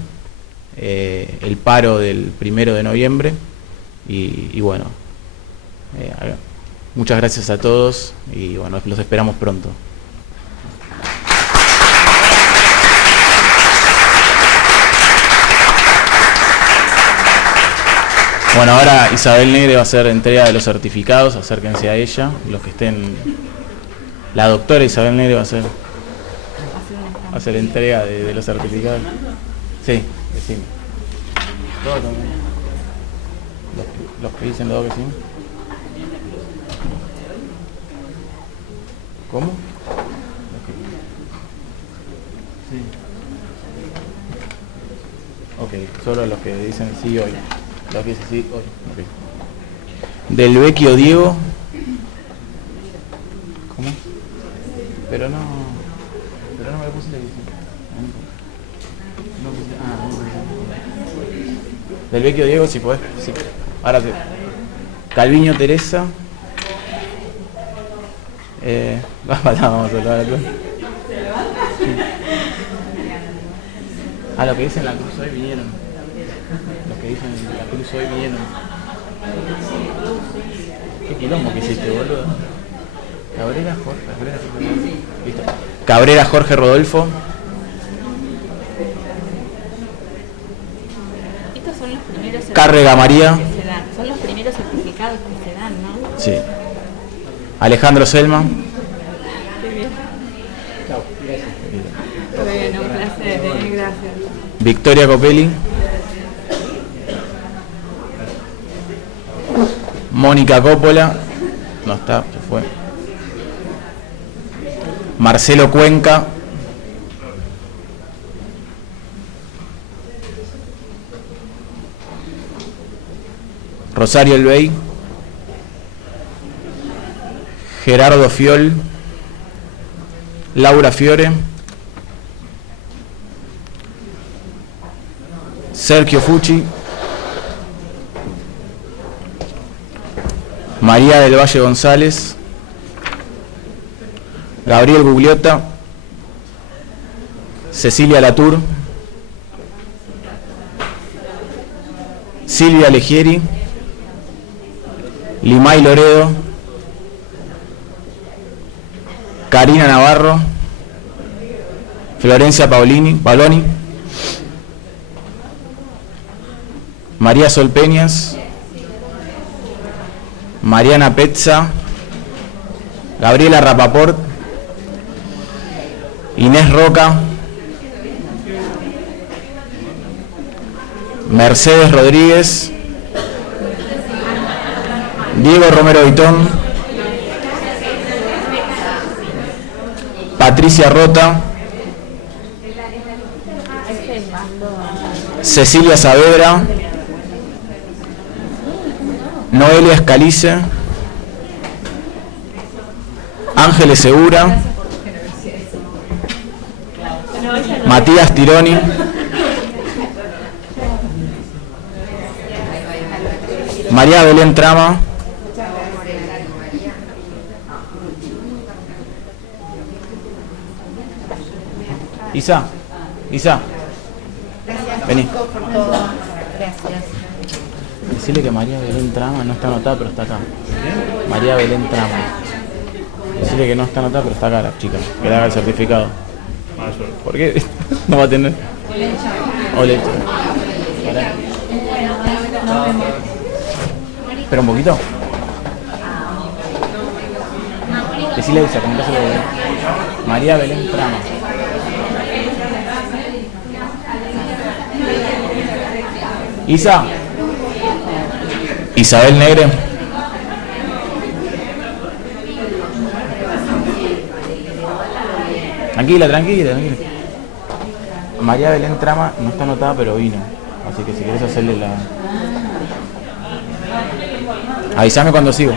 el paro del 1 de noviembre y bueno, muchas gracias a todos y bueno, los esperamos pronto. Bueno, ahora Isabel Negre va a hacer entrega de los certificados, acérquense a ella, los que estén... La doctora Isabel Negre va a hacer entrega de los certificados. Sí, decime. ¿Todo también? ¿Los que dicen los dos que sí? ¿Cómo? Sí. Ok, solo los que dicen sí hoy. Lo que dice sí hoy. Okay. Del Vecchio Diego. ¿Cómo? Pero no me lo pusiste aquí. Del Vecchio Diego, si podés. Sí. Ahora sí. Calviño Teresa. Vamos a hablar acá. Ah, lo que dicen la cruz hoy vinieron. Los que dicen la cruz hoy vinieron. Qué quilombo que hiciste, boludo. Cabrera Jorge Rodolfo. Listo. Cabrera Jorge Rodolfo. Estos son los primeros Cárrega María. que se dan. Son los primeros certificados que se dan, ¿no? Sí. Alejandro Selma. Qué bien. Chao, gracias. Bueno, un placer, gracias. Victoria Copelli. Mónica Coppola. No está, se fue. Marcelo Cuenca. Rosario Elbey. Gerardo Fiol. Laura Fiore. Sergio Fucci. María del Valle González. Gabriel Gugliota. Cecilia Latour. Silvia Legieri. Limay Loredo. Karina Navarro. Florencia Paolini. María Sol Peñas. Mariana Pezza. Gabriela Rapaport. Inés Roca. Mercedes Rodríguez. Diego Romero Vitón. Patricia Rota. Cecilia Saavedra. Noelia Escalice. Ángeles Segura. Matías Tironi. María Belén Trama. Isa, vení. Gracias. Decirle que María Belén Trama no está anotada, pero está acá. María Belén Trama. Decirle que no está anotada, pero está acá la chica. Que le haga el certificado. ¿Por qué? No va a tener. O leche. Espera un poquito. Decirle a Isa, comentáselo de María Belén Trama. Isa. Isabel Negre. Tranquila. María Belén Trama no está anotada, pero vino. Así que si querés hacerle la... Avísame cuando sigo.